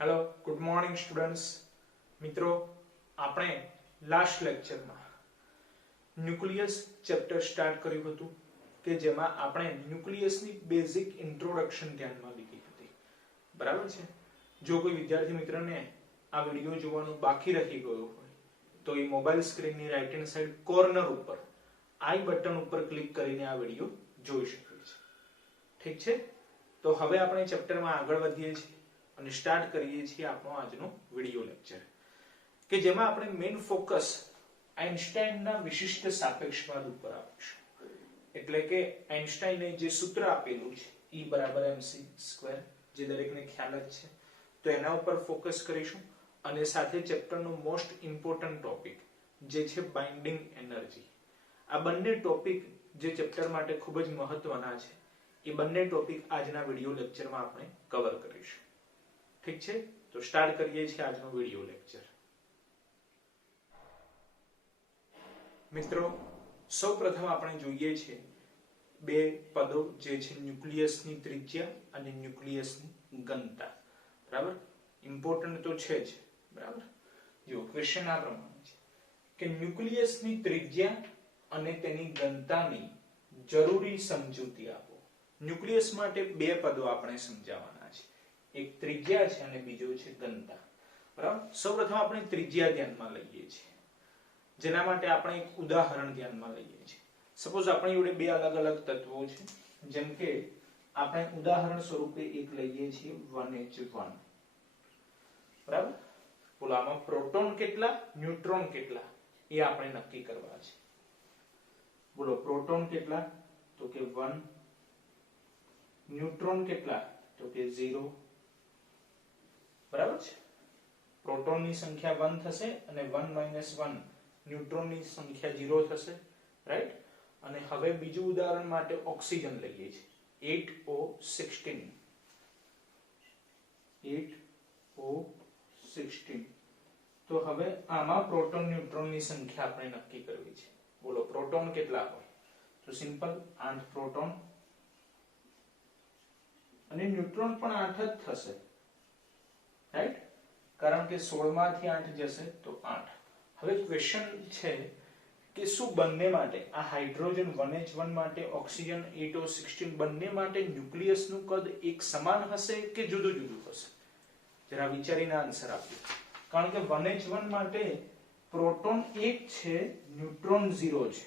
Hello good morning students મિત્રો આપણે last લેક્ચરમાં ન્યુક્લિયસ ચેપ્ટર સ્ટાર્ટ કર્યું હતું કે જેમાં આપણે ન્યુક્લિયસની બેઝિક ઇન્ટ્રોડક્શન ધ્યાનમાં લીધી હતી બરાબર છે। જો કોઈ વિદ્યાર્થી મિત્રને આ વિડિયો જોવાનું બાકી રહી ગયું હોય તો એ મોબાઈલ સ્ક્રીનની રાઈટ હેન્ડ સાઈડ કોર્નર ઉપર આઈ બટન ઉપર ક્લિક કરીને આ વિડિયો જોઈ શકે છે। ઠીક છે, તો હવે આપણે ચેપ્ટરમાં આગળ વધીએ છીએ અને સ્ટાર્ટ કરીએ છીએ આપણો આજનો વિડિયો લેક્ચર કે જેમાં આપણે મેઇન ફોકસ આઇન્સ્ટાઈનના વિશિષ્ટ સાપેક્ષવાદ ઉપર આપીશું। એટલે કે આઇન્સ્ટાઈને જે સૂત્ર આપેલું છે E = mc² જે દરેકને ખ્યાલ જ છે, તો એના ઉપર ફોકસ કરીશું અને સાથે ચેપ્ટરનો મોસ્ટ ઇમ્પોર્ટન્ટ ટોપિક જે છે બાઇન્ડિંગ એનર્જી। આ બંને ટોપિક જે ચેપ્ટર માટે ખૂબ જ મહત્વના છે એ બંને ટોપિક આજના વિડિયો લેક્ચરમાં આપણે કવર કરીશું। ઠીક છે, તો સ્ટાર્ટ કરીએ છીએ આજનો વિડિયો લેક્ચર। મિત્રો સૌપ્રથમ આપણે જોઈએ છે બે પદો જે છે ન્યુક્લિયસની ત્રિજ્યા અને ન્યુક્લિયસની ઘનતા। બરાબર, ઇમ્પોર્ટન્ટ તો છે જ। બરાબર, જો ક્વેશ્ચન આ પ્રમાણે છે કે ન્યુક્લિયસની ત્રિજ્યા અને તેની ઘનતાની જરૂરી સમજૂતી આપો। ન્યુક્લિયસ માટે બે પદો આપણે સમજાવવાના છે, એક ત્રિજ્યા છે અને બીજો છે ઘનતા। બરાબર, સૌપ્રથમ આપણે ત્રિજ્યા ધ્યાનમાં લઈએ છીએ, જેના માટે આપણે એક ઉદાહરણ ધ્યાનમાં લઈએ છીએ। સપોઝ આપણી જોડે બે અલગ અલગ તત્વો છે, જેમ કે આપણે ઉદાહરણ સ્વરૂપે એક લઈએ છીએ 1h1। બરાબર, બોલો આમાં પ્રોટોન કેટલા ન્યુટ્રોન કેટલા એ આપણે નક્કી કરવા છે। બોલો પ્રોટોન કેટલા, તો કે 1, ન્યુટ્રોન કેટલા, તો કે 0। બરાબર છે, પ્રોટોનની સંખ્યા 1 થશે અને 1 - 1 ન્યુટ્રોનની સંખ્યા 0 થશે, રાઈટ। અને હવે બીજું ઉદાહરણ માટે ઓક્સિજન લઈએ છીએ 8O16। 8O16, તો હવે આમાં પ્રોટોન ન્યુટ્રોનની સંખ્યા આપણે નક્કી કરવી છે। બોલો પ્રોટોન કેટલા હોય, તો સિમ્પલ 8 પ્રોટોન અને ન્યુટ્રોન પણ 8 જ થશે, રાઈટ, કારણ કે 16 માંથી 8 જશે તો 8। હવે ક્વેશ્ચન છે કે શું બંને માટે આ હાઇડ્રોજન 1h1 માટે ઓક્સિજન 8O16 બંને માટે ન્યુક્લિયસનું કદ એક સમાન હશે કે જુદું જુદું હશે? જરા વિચારીને આન્સર આપો, કારણ કે 1h1 માટે પ્રોટોન 1 છે, ન્યુટ્રોન 0 છે।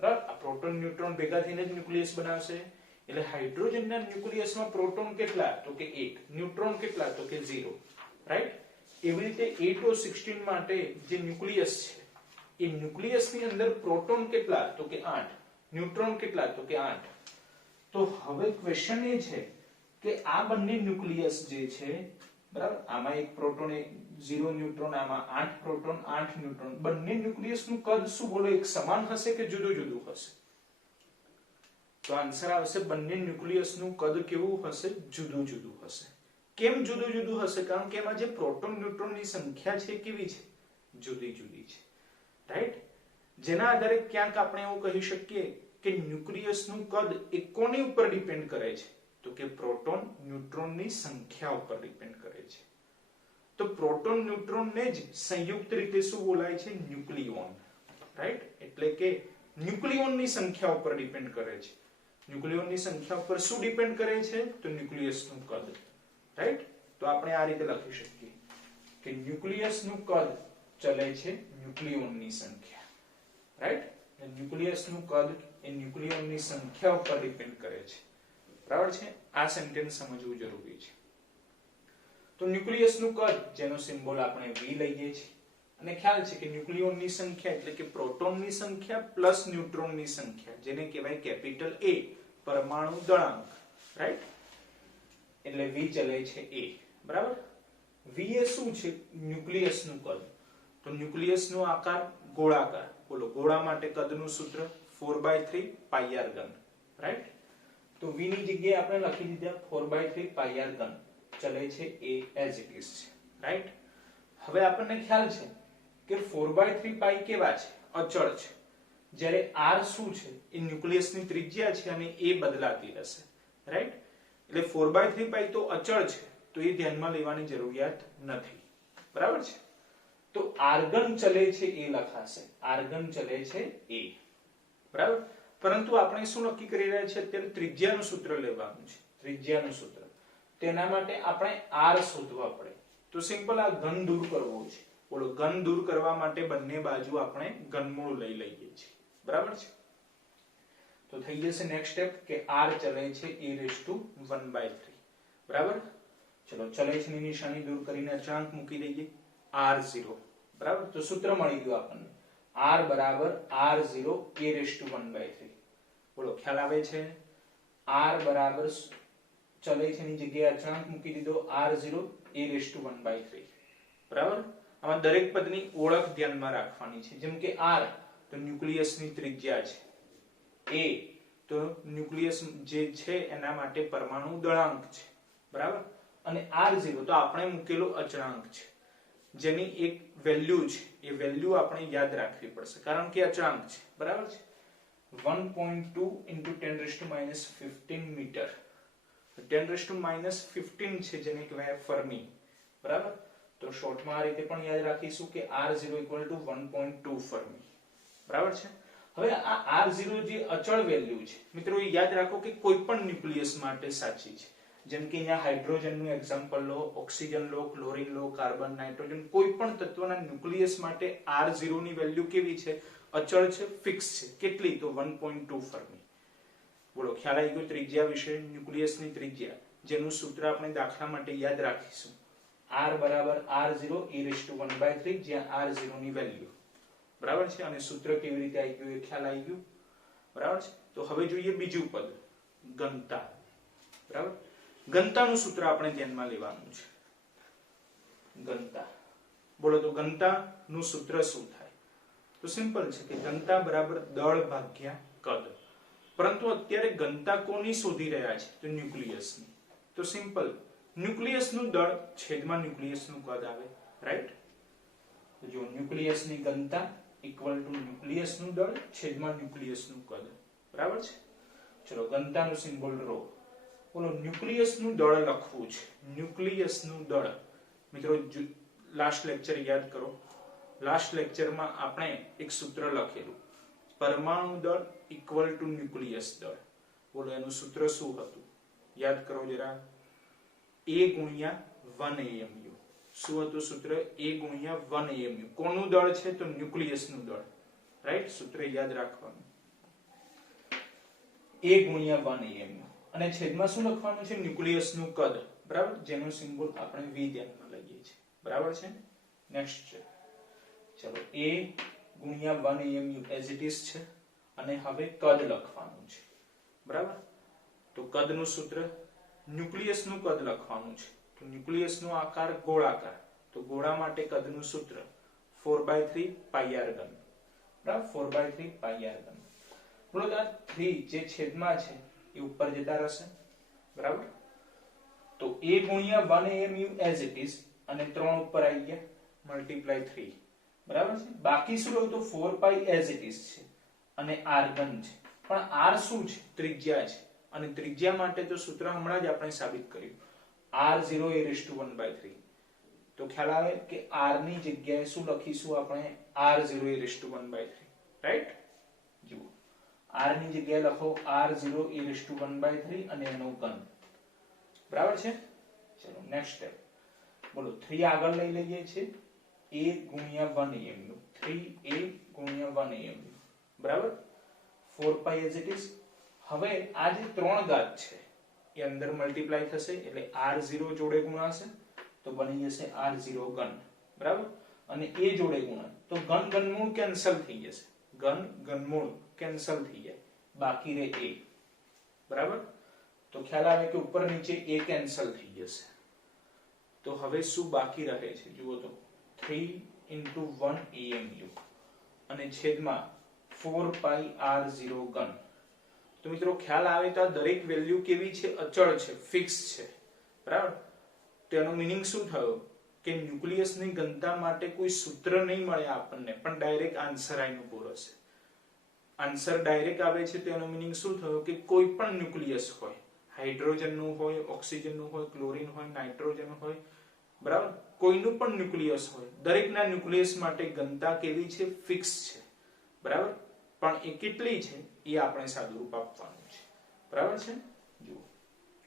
બરાબર, આ પ્રોટોન ન્યુટ્રોન ભેગા થઈને જ ન્યુક્લિયસ બનાવશે, એટલે હાઇડ્રોજનના ન્યુક્લિયસમાં પ્રોટોન કેટલા, તો કે 1, ન્યુટ્રોન કેટલા, તો કે 0, રાઈટ। એવી રીતે 8O16 માટે જે ન્યુક્લિયસ છે એ ન્યુક્લિયસની અંદર પ્રોટોન કેટલા, તો કે 8, ન્યુટ્રોન કેટલા, તો કે 8। તો હવે ક્વેશ્ચન એ છે કે આ બંને ન્યુક્લિયસ જે છે, બરાબર, આમાં એક પ્રોટોન 0 ન્યુટ્રોન, આમાં 8 પ્રોટોન 8 ન્યુટ્રોન, બંને ન્યુક્લિયસનું કદ શું બોલો એક સમાન હશે કે જુદું જુદું હશે? તો આન્સર આવશે બંને ન્યુક્લિયસનું કદ કેવું હશે, જુદું જુદું હશે। કેમ જુદું જુદું હશે? કારણ કે એમાં જે પ્રોટોન ન્યુટ્રોનની સંખ્યા છે કેવી છે, જુદી જુદી છે, રાઈટ। જેના આધારે ક્યાંક આપણે એવું કહી શકીએ કે ન્યુક્લિયસનું કદ એ કોની ઉપર ડિપેન્ડ કરે છે, તો કે પ્રોટોન ન્યુટ્રોનની સંખ્યા ઉપર ડિપેન્ડ કરે છે। તો પ્રોટોન ન્યુટ્રોનને જ સંયુક્ત રીતે શું બોલાય છે, ન્યુક્લિયોન, રાઈટ। એટલે કે ન્યુક્લિયોનની સંખ્યા ઉપર ડિપેન્ડ કરે છે। ન્યુક્લિયોનની સંખ્યા ઉપર શું ડિપેન્ડ કરે છે, તો ન્યુક્લિયસનું કદ, રાઈટ। તો આપણે આ રીતે લખી શકીએ કે ન્યુક્લિયસનું કદ ચલે છે ન્યુક્લિયોનની સંખ્યા, રાઈટ। ન્યુક્લિયસનું કદ એ ન્યુક્લિયોનની સંખ્યા ઉપર ડિપેન્ડ કરે છે, બરાબર છે। આ સેન્ટેન્સ સમજવું જરૂરી છે। તો ન્યુક્લિયસનું કદ જેનો સિમ્બોલ આપણે V લઈએ છીએ, અને ખ્યાલ છે કે ન્યુક્લિયોનની સંખ્યા એટલે કે પ્રોટોનની સંખ્યા પ્લસ ન્યુટ્રોનની સંખ્યા, જેને કહેવાય કેપિટલ A, પરમાણુ દળાંક, રાઈટ। એટલે V ચલે છે A, બરાબર। V એ શું છે, ન્યુક્લિયસનું કદ। તો ન્યુક્લિયસનો આકાર ગોળાકાર, બોલો ગોળા માટે કદનું સૂત્ર 4/3πr3, રાઈટ। તો V ની જગ્યાએ આપણે લખી દીધા 4/3πr3, ચલે છે A એઝ ઇટ ઇઝ છે, રાઈટ। હવે આપણને ખ્યાલ છે કે 4/3π કેવા છે, અચળ છે, જ્યારે r શું છે એ ન્યુક્લિયસની ત્રિજ્યા છે અને એ બદલાતી રહેશે, રાઈટ। એટલે 4/3π તો અચળ છે તો એ ધ્યાનમાં લેવાની જરૂરિયાત નથી, બરાબર છે. તો આર્ગન ચલે છે એ લખાશે, આર્ગન ચલે છે એ, બરાબર. પરંતુ આપણે શું નક્કી કરી રહ્યા છીએ અત્યારે? ત્રિજ્યાનું સૂત્ર લેવાનું છે, ત્રિજ્યાનું સૂત્ર. તેના માટે આપણે r શોધવા પડે. તો સિમ્પલ આ ઘન દૂર કરવો છે. બોલો, ઘન દૂર કરવા માટે બંને બાજુ આપણે ઘનમૂળ લઈ લઈએ છીએ, બરાબર છે. તો થઈ જશે નેક્સ્ટ સ્ટેપ કે r ચલે છે e⁻⁴, બરાબર. ચલો, ચલે છે ની નિશાની દૂર કરીને અચળાંક મૂકી દઈએ r0, બરાબર. તો સૂત્ર મળી ગયું આપણને, r બરાબર r0 e⁻⁴. બોલો, ખ્યાલ આવે છે? r બરાબર ચલે છે ની જગ્યાએ અચળાંક મૂકી દીધો r0 e⁻⁴, બરાબર. આમાં દરેક પદની ઓળખ ધ્યાનમાં રાખવાની છે. જેમ કે r તો ન્યુક્લિયસની ત્રિજ્યા છે, a તો ન્યુક્લિયસ જે છે એના માટે પરમાણુ દળાંક છે, બરાબર. અને r0 તો આપણે મૂકેલો અચળાંક છે, જેની એક વેલ્યુ છે. એ વેલ્યુ આપણે યાદ રાખવી પડશે કારણ કે અચળાંક છે, બરાબર છે. 1.2 × 10⁻15 મીટર, 10⁻15 છે, જેને કહેવાય ફર્મી, બરાબર. તો શોર્ટમાં આ રીતે પણ યાદ રાખીશું કે r0 = 1.2 ફર્મી, બરાબર છે. હવે આ r0 જે અચળ વેલ્યુ છે મિત્રો, એ યાદ રાખો કે કોઈ પણ ન્યુક્લિયસ માટે સાચી છે. જેમ કે અહીંયા હાઇડ્રોજનનું એક્ઝામ્પલ લો, ઓક્સિજન લો, ક્લોરીન લો, કાર્બન, નાઇટ્રોજન, કોઈ પણ તત્વના ન્યુક્લિયસ માટે r0 ની વેલ્યુ કેવી છે? અચળ છે, ફિક્સ છે. કેટલી? તો 1.2 ફર્મી. બોલો, ખ્યાલ આવી ગયો ત્રિજ્યા વિશે? ન્યુક્લિયસની ત્રિજ્યા, જેનું સૂત્ર આપણે દાખલા માટે યાદ રાખીશું, r બરાબર r0 e⁻⁴, જ્યાં r0 ની વેલ્યુ, બરાબર છે. અને સૂત્ર કેવી રીતે આવી ગયું એ ખ્યાલ આવી ગયું, બરાબર છે. તો હવે જોઈએ બીજું પદ, ઘનતા, બરાબર. ઘનતાનું સૂત્ર આપણે ધ્યાનમાં લેવાનું છે, ઘનતા. બોલો, તો ઘનતાનું સૂત્ર શું થાય? તો સિમ્પલ છે કે ઘનતા બરાબર દળ ભાગ્યા કદ. પરંતુ અત્યારે ઘનતા કોની શોધી રહ્યા છે? તો ન્યુક્લિયસની. તો સિમ્પલ, ન્યુક્લિયસનું દળ છેદમાં ન્યુક્લિયસનું કદ આવે, રાઈટ. તો જો ન્યુક્લિયસની ઘનતા ઇક્વલ ટુ ન્યુક્લિયસનું દળ છેદમાં ન્યુક્લિયસનું કદ, બરાબર છે. ચલો, ઘનતાનું સિમ્બોલ ρ. બોલો, ન્યુક્લિયસનું દળ લખવું છે, ન્યુક્લિયસનું દળ. મિત્રો, લાસ્ટ લેક્ચર યાદ કરો. લાસ્ટ લેક્ચરમાં આપણે એક સૂત્ર લખેલું, પરમાણુ દળ ઇક્વલ ટુ ન્યુક્લિયસ દળ. બોલો, એનું સૂત્ર શું હતું? યાદ કરો જરા. a × 1 AMU. શું હતું સૂત્ર? a × 1 AMU. કોનું દળ છે? તો ન્યુક્લિયસનું દળ, રાઈટ. સૂત્ર યાદ રાખવાનું, a × 1 AMU. અને છેદમાં શું લખવાનું છે? ન્યુક્લિયસનું કદ, બરાબર, જેનો સિમ્બોલ આપણે v ધ્યાનમાં લઈએ છીએ, બરાબર છે. નેક્સ્ટ છે, ચલો, a × 1 AMU as it is છે. અને હવે કદ લખવાનું છે, બરાબર. તો કદનું સૂત્ર, ન્યુક્લિયસનું કદ લખવાનું છે. તો ન્યુક્લિયસનો આકાર ગોળાકાર, તો ગોળા માટે કદનું સૂત્ર 4/3 πr3, બરાબર. 4/3 πr3. બોલો, આ 3 જે છેદમાં છે એ ઉપર જતા રહેશે, બરાબર. તો a × 1 AMU as it is, અને 3 ઉપર આવી ગયા, મલ્ટીપ્લાય 3, બરાબર છે. બાકી શું રહ્યું? તો 4π એઝ ઇટ ઇઝ છે, અને r ઘન છે. પણ r શું છે? ત્રિજ્યા છે. અને ત્રિજ્યા માટે તો સૂત્ર હમણાં જ આપણે સાબિત કર્યું, r0 e⁻⁴. તો ખ્યાલ આવે કે r ની જગ્યાએ શું લખીશું આપણે? r0 e⁻⁴, right. જુઓ, r ની જગ્યાએ લખો r0 e⁻⁴ અને એનો ઘન, બરાબર છે. ચલો, નેક્સ્ટ સ્ટેપ. બોલો, 3 આગળ લઈ લઈએ છીએ, a × 1 AMU, 3a × 1 AMU, બરાબર. 4π એઝ ઇટ ઇઝ. હવે આ જે 3 ઘાત છે એ અંદર મલ્ટીપ્લાય થશે, એટલે r0 જોડે ગુણાશે, તો બની જશે r0 ઘન, બરાબર. અને a જોડે ગુણાય તો ઘન ઘનમૂળ કેન્સલ થઈ જશે, ઘન ઘનમૂળ કેન્સલ થઈ જાય, બાકી રહે a, બરાબર. તો ખ્યાલ આવે કે ઉપર નીચે a કેન્સલ થઈ જશે. તો હવે શું બાકી રહે છે? જુઓ તો 3 × 1 AMU અને છેદમાં 4π r0 ઘન. તો મિત્રો, ખ્યાલ આવે તો આ દરેક વેલ્યુ કેવી છે? અચળ છે, ફિક્સ છે, બરાબર. તેનો મીનિંગ શું થયો? કે ન્યુક્લિયસની ઘનતા માટે કોઈ સૂત્ર નહીં મળે આપણને, પણ ડાયરેક્ટ આન્સર આવીને ઉભો રહેશે. આન્સર ડાયરેક્ટ આવે છે, તેનો મીનિંગ શું થયો? કે કોઈ પણ ન્યુક્લિયસ હોય, હાઇડ્રોજનનું હોય, ઓક્સિજનનું હોય, ક્લોરીન હોય, નાઇટ્રોજન હોય, બરાબર, કોઈનું પણ ન્યુક્લિયસ હોય, દરેકના ન્યુક્લિયસ માટે ઘનતા કેવી છે? ફિક્સ છે, બરાબર, પણ એ કેટલી છે એ આપણે સાદુરૂપ આપવાનું છે, બરાબર છે. જુઓ,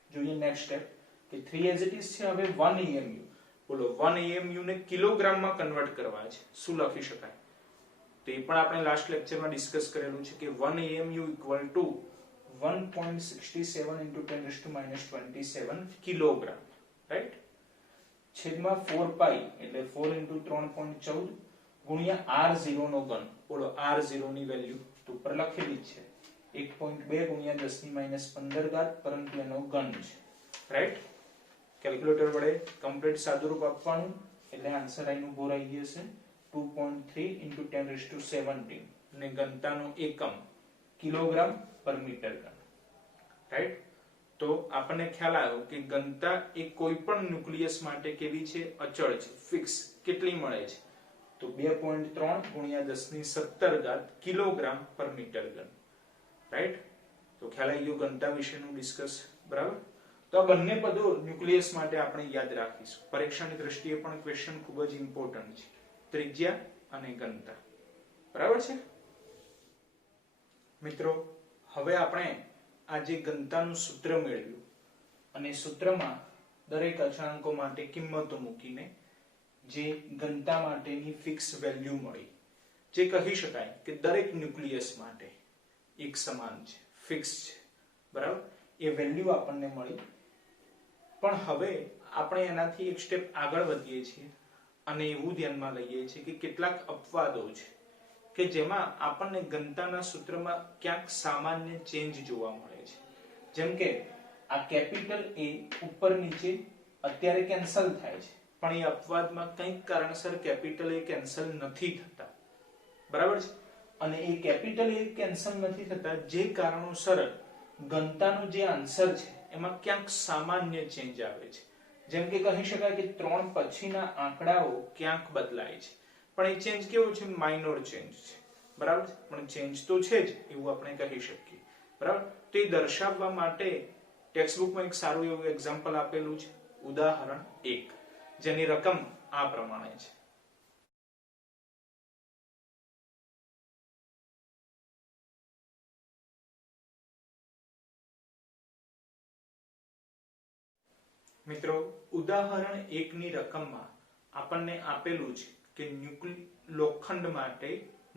જોઈએ નેક્સ્ટ સ્ટેપ કે 3 એઝ ઇટ ઇઝ છે. હવે 1 EMU, બોલો 1 EMU ને કિલોગ્રામમાં કન્વર્ટ કરવા છે, શું લખી શકાય? તો એ પણ આપણે લાસ્ટ લેક્ચરમાં ડિસ્કસ કરેલું છે કે 1 EMU equal to 1.67 into 10 - 27 kilogram, right, છેદમાં 4 પાઈ એટલે 4 into 3.14 ગુણ્યા R0 નો ઘન. બોલો R0 ની વેલ્યુ તો ઉપર લખેલી જ છે 1.2 ગુણ્યા 10 - 15 ઘાત, પરંતુ એનો ઘન છે, રાઈટ. કેલ્ક્યુલેટર વડે કમ્પ્લીટ સાદુરૂપ આપવાનું એટલે આન્સર આઈનો બોર આવી જશે 2.3 into 10⁻17 અને ઘનતાનો એકમ કિલોગ્રામ પર મીટર ઘન, રાઈટ. તો આપણને ખ્યાલ આવ્યો કે ઘનતા એ કોઈ પણ ન્યુક્લિયસ માટે કેવી છે? અચળ છે, ફિક્સ. કેટલી મળે છે? તો 2.3 ગુણ્યા 10⁻17 ઘાત કિલોગ્રામ પર મીટર ઘન, રાઈટ. તો ખ્યાલ આવી ગયો ઘનતા વિશેનું ડિસ્કસ, બરાબર. તો આ બંને પદો ન્યુક્લિયસ માટે આપણે યાદ રાખીશું. પરીક્ષાની દ્રષ્ટિએ પણ ક્વેશ્ચન ખૂબ જ ઇમ્પોર્ટન્ટ છે, ત્રિજ્યા અને ઘનતા, બરાબર છે મિત્રો. હવે આપણે આ જે ઘનતાનું સૂત્ર મેળવ્યું અને સૂત્રમાં દરેક અચળાંકો માટે કિંમતો મૂકીને જે ઘનતા માટેની ફિક્સ વેલ્યુ મળી, જે કહી શકાય કે દરેક ન્યુક્લિયસ માટે એક સમાન છે, ફિક્સ છે, બરાબર, એ વેલ્યુ આપણને મળી. પણ હવે આપણે એનાથી એક સ્ટેપ આગળ વધીએ છીએ અને એવું ધ્યાનમાં લઈએ છીએ કે કેટલાક અપવાદો છે કે જેમાં આપણને ઘનતાના સૂત્રમાં ક્યાંક સામાન્ય ચેન્જ જોવા મળે છે. જેમ કે આ કેપિટલ A ઉપર નીચે અત્યારે કેન્સલ થાય છે, પણ એ અપવાદમાં કંઈક કારણસર કેપિટલ A કેન્સલ નથી થતા, બરાબર છે. અને એ કેપિટલ A કેન્સલ નથી થતા જે કારણોસર ઘનતાનો જે આન્સર છે એમાં ક્યાંક સામાન્ય ચેન્જ આવે છે. જેમ કે કહી શકાય કે 3 પછીના આંકડાઓ ક્યાંક બદલાય છે, પણ એ ચેન્જ કેવો છે? માઇનોર ચેન્જ છે, બરાબર, પણ ચેન્જ તો છે જ એવું આપણે કહી શકીએ, બરાબર. તો એ દર્શાવવા માટે ટેક્સ્ટબુકમાં એક સારું એવું એક્ઝામ્પલ આપેલું છે, ઉદાહરણ 1, જેની રકમ આ પ્રમાણે છે. મિત્રો, ઉદાહરણ 1 ની રકમમાં આપણને આપેલું છે કે લોખંડ માટે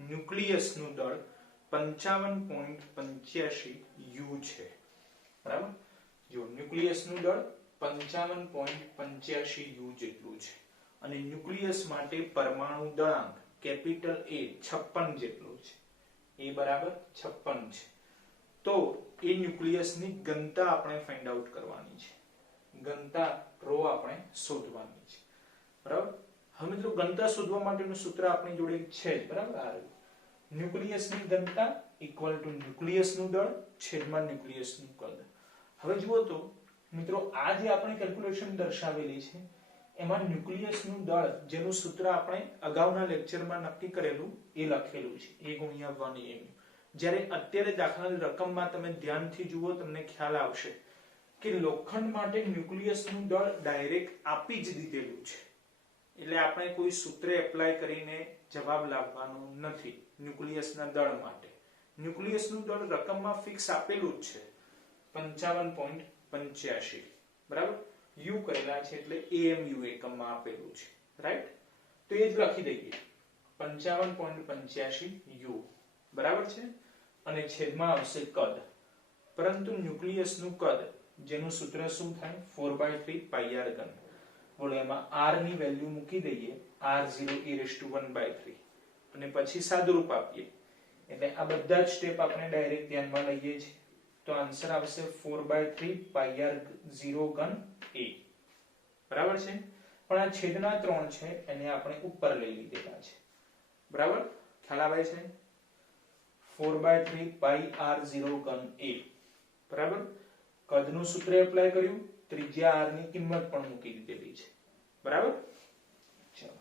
ન્યુક્લિયસનું દળ 55.85 U છે, બરાબર. જો ન્યુક્લિયસનું દળ 55.85 U જેટલું છે અને ન્યુક્લિયસ માટે પરમાણુ દળાંક કેપિટલ A 56 જેટલો છે, એ બરાબર 56 છે. તો એ ન્યુક્લિયસની ઘનતા આપણે ફાઇન્ડ આઉટ કરવાની છે, ઘનતા ρ આપણે શોધવાની છે, બરાબર. હવે મિત્રો ઘનતા શોધવા માટેનું સૂત્ર આપણી જોડે છે જ, બરાબર. આ ન્યુક્લિયસની ઘનતા ઇક્વલ ટુ ન્યુક્લિયસનું દળ છેદમાં ન્યુક્લિયસનું કદ. હવે જુઓ તો મિત્રો આ જે આપણે કેલ્ક્યુલેશન દર્શાવેલી છે એમાં ન્યુક્લિયસનું દળ જેનું સૂત્ર આપણે અગાઉના લેક્ચરમાં નક્કી કરેલું એ લખેલું છે A ગુણ્યા 1 EMU. જ્યારે અત્યારે દાખલાની રકમમાં તમે ધ્યાનથી જુઓ તમને ખ્યાલ આવશે કે લોખંડ માટે ન્યુક્લિયસનું દળ ડાયરેક્ટ આપી જ દીધેલું છે, એટલે આપણે કોઈ સૂત્ર એપ્લાય કરીને જવાબ લાવવાનો નથી. ન્યુક્લિયસના દળ માટે ન્યુક્લિયસનું દળ રકમમાં ફિક્સ આપેલું જ છે 55.85, બરાબર. U કરેલા છે એટલે AMU એકમમાં આપેલું છે, રાઈટ. તો એ જ લખી દઈએ 55.85 U, બરાબર છે. અને છેદમાં આવશે કદ, પરંતુ ન્યુક્લિયસનું કદ જેનું સૂત્ર શું થાય? 4/3 પાઈ r ઘન. બોલો એમાં r ની વેલ્યુ મૂકી દઈએ r0 e⁻1/3 અને પછી સાદુરૂપ આપીએ એટલે આ બધા જ સ્ટેપ આપણે ડાયરેક્ટ ધ્યાનમાં લઈએ છીએ. તો આન્સર આવશે 4/3 પાઈ r0 ઘન a, બરાબર છે. પણ આ છેદના 3 છે એને આપણે ઉપર લઈ લીધેલા છે, બરાબર. ખ્યાલ આવે છે? 4/3 પાઈ r0 ઘન a, બરાબર. કદનું સૂત્ર એપ્લાય કર્યું, ત્રિજ્યા r ની કિંમત પણ મૂકી દીધેલી છે, બરાબર. ચલો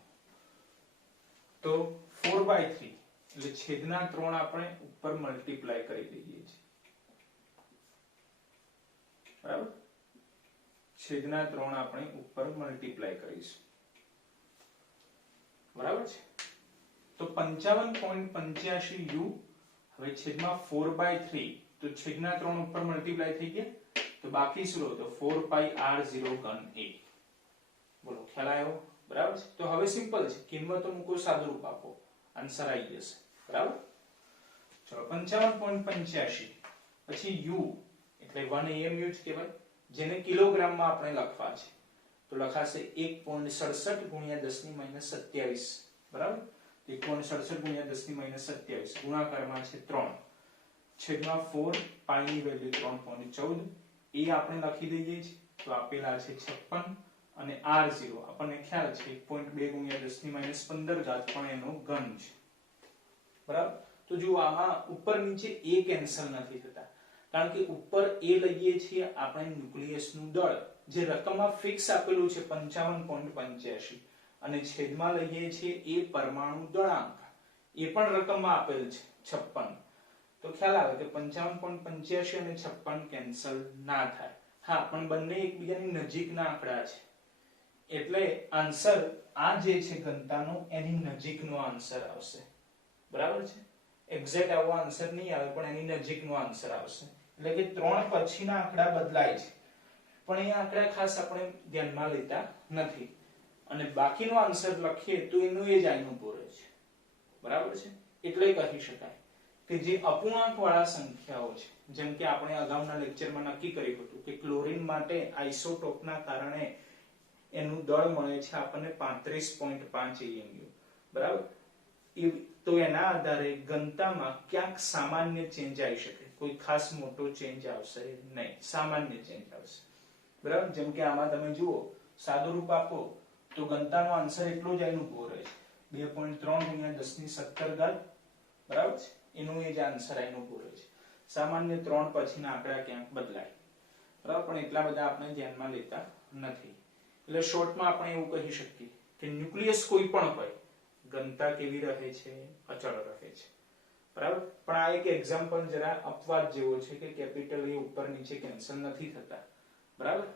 તો 4/3 એટલે છેદના 3 આપણે ઉપર મલ્ટીપ્લાય કરી દઈએ છીએ, બરાબર. છેદના 3 આપણે ઉપર મલ્ટીપ્લાય કરીશું, બરાબર છે? તો 55.85 u હવે છેદમાં 4/3 તો છેદના 3 ઉપર મલ્ટીપ્લાય થઈ ગયા, તો બાકી શું રહ્યું? તો 4πr0 ઘન a. બોલો, ખ્યાલ આવ્યો? બરાબર છે? તો હવે સિમ્પલ છે, કિંમતો મૂકો, સાદુરૂપ આપો, આન્સર આવી જશે, બરાબર? ચલો 55.85 પછી u એટલે 1 AMU જ કહેવાય, જેને કિલોગ્રામમાં આપણે લખવા છે, તો લખાશે 1.67 ગુણ્યા 10 - 27, બરાબર? 1.67 ગુણ્યા 10 - 27 ગુણાકારમાં છે 3 છેદમાં 4 પાઈ ની વેલ્યુ 3.14, એ આપણે લખી દઈએ છીએ, તો આપેલા છે 56 અને r0 આપણને ખ્યાલ છે 1.2 ગુણ્યા 10 - 15 પણ એનો ઘન છે, બરાબર? તો જો આમાં ઉપર નીચે a કેન્સલ નથી થતા, કારણ કે ઉપર a લઈએ છીએ આપણે ન્યુક્લિયસનું દળ, જે રકમમાં ફિક્સ આપેલું છે 55.85, અને છેદમાં લઈએ છીએ એ પરમાણુ દળાંક, એ પણ રકમમાં આપેલ છે 56, તો ખ્યાલ આવે કે 55.85 અને 56 કેન્સલ ના થાય. હા, પણ બંને એકબીજાની નજીકના આંકડા છે, એટલે આન્સર આ જે છે ઘનતાનો એની નજીકનો આન્સર આવશે, બરાબર છે? એક્ઝેક્ટ આવો આન્સર નહીં આવે, પણ એની નજીકનો આન્સર આવશે. એટલે કે 3 પછીના આંકડા બદલાય છે, પણ એ આંકડા ખાસ આપણે ધ્યાનમાં લેતા નથી, અને બાકીનો આન્સર લખીએ તો એનું એ જ આઈનું પૂરે છે, બરાબર છે? એટલે કહી શકાય કે જે અપૂર્ણાંક વાળા સંખ્યાઓ છે, જેમ કે આપણે અગાઉના લેક્ચરમાં નક્કી કર્યું હતું કે ક્લોરીન માટે આઇસોટોપના કારણે એનું દળ મળે છે આપણને 35.5 AMU, બરાબર? તો એના આધારે ઘનતામાં ક્યાંક સામાન્ય ચેન્જ આવી શકે, કોઈ ખાસ મોટો ચેન્જ આવશે નહીં, સામાન્ય ચેન્જ આવશે, બરાબર? જેમ કે આમાં તમે જુઓ, સાદુરૂપ આપો તો ઘનતાનો આન્સર એટલો જ આઈનું પૂરો રહે છે, 2.3 ગુણ્યા 10 - 17, બરાબર છે? એનું એ જ આન્સર આઈનું પૂરો છે. સામાન્ય 3 પછીના આંકડા ક્યાંક બદલાય, બરાબર? પણ એટલા બધા આપણે ધ્યાનમાં લેતા નથી. એટલે શોર્ટમાં આપણે એવું કહી શકીએ કે ન્યુક્લિયસ કોઈ પણ હોય, ઘનતા કેવી રહે છે? અચળ રહે છે, બરાબર? પણ આ એક એક્ઝામ્પલ જરા અપવાદ જેવો છે કે કેપિટલ એ ઉપર નીચે કેન્સલ નથી થતા, બરાબર?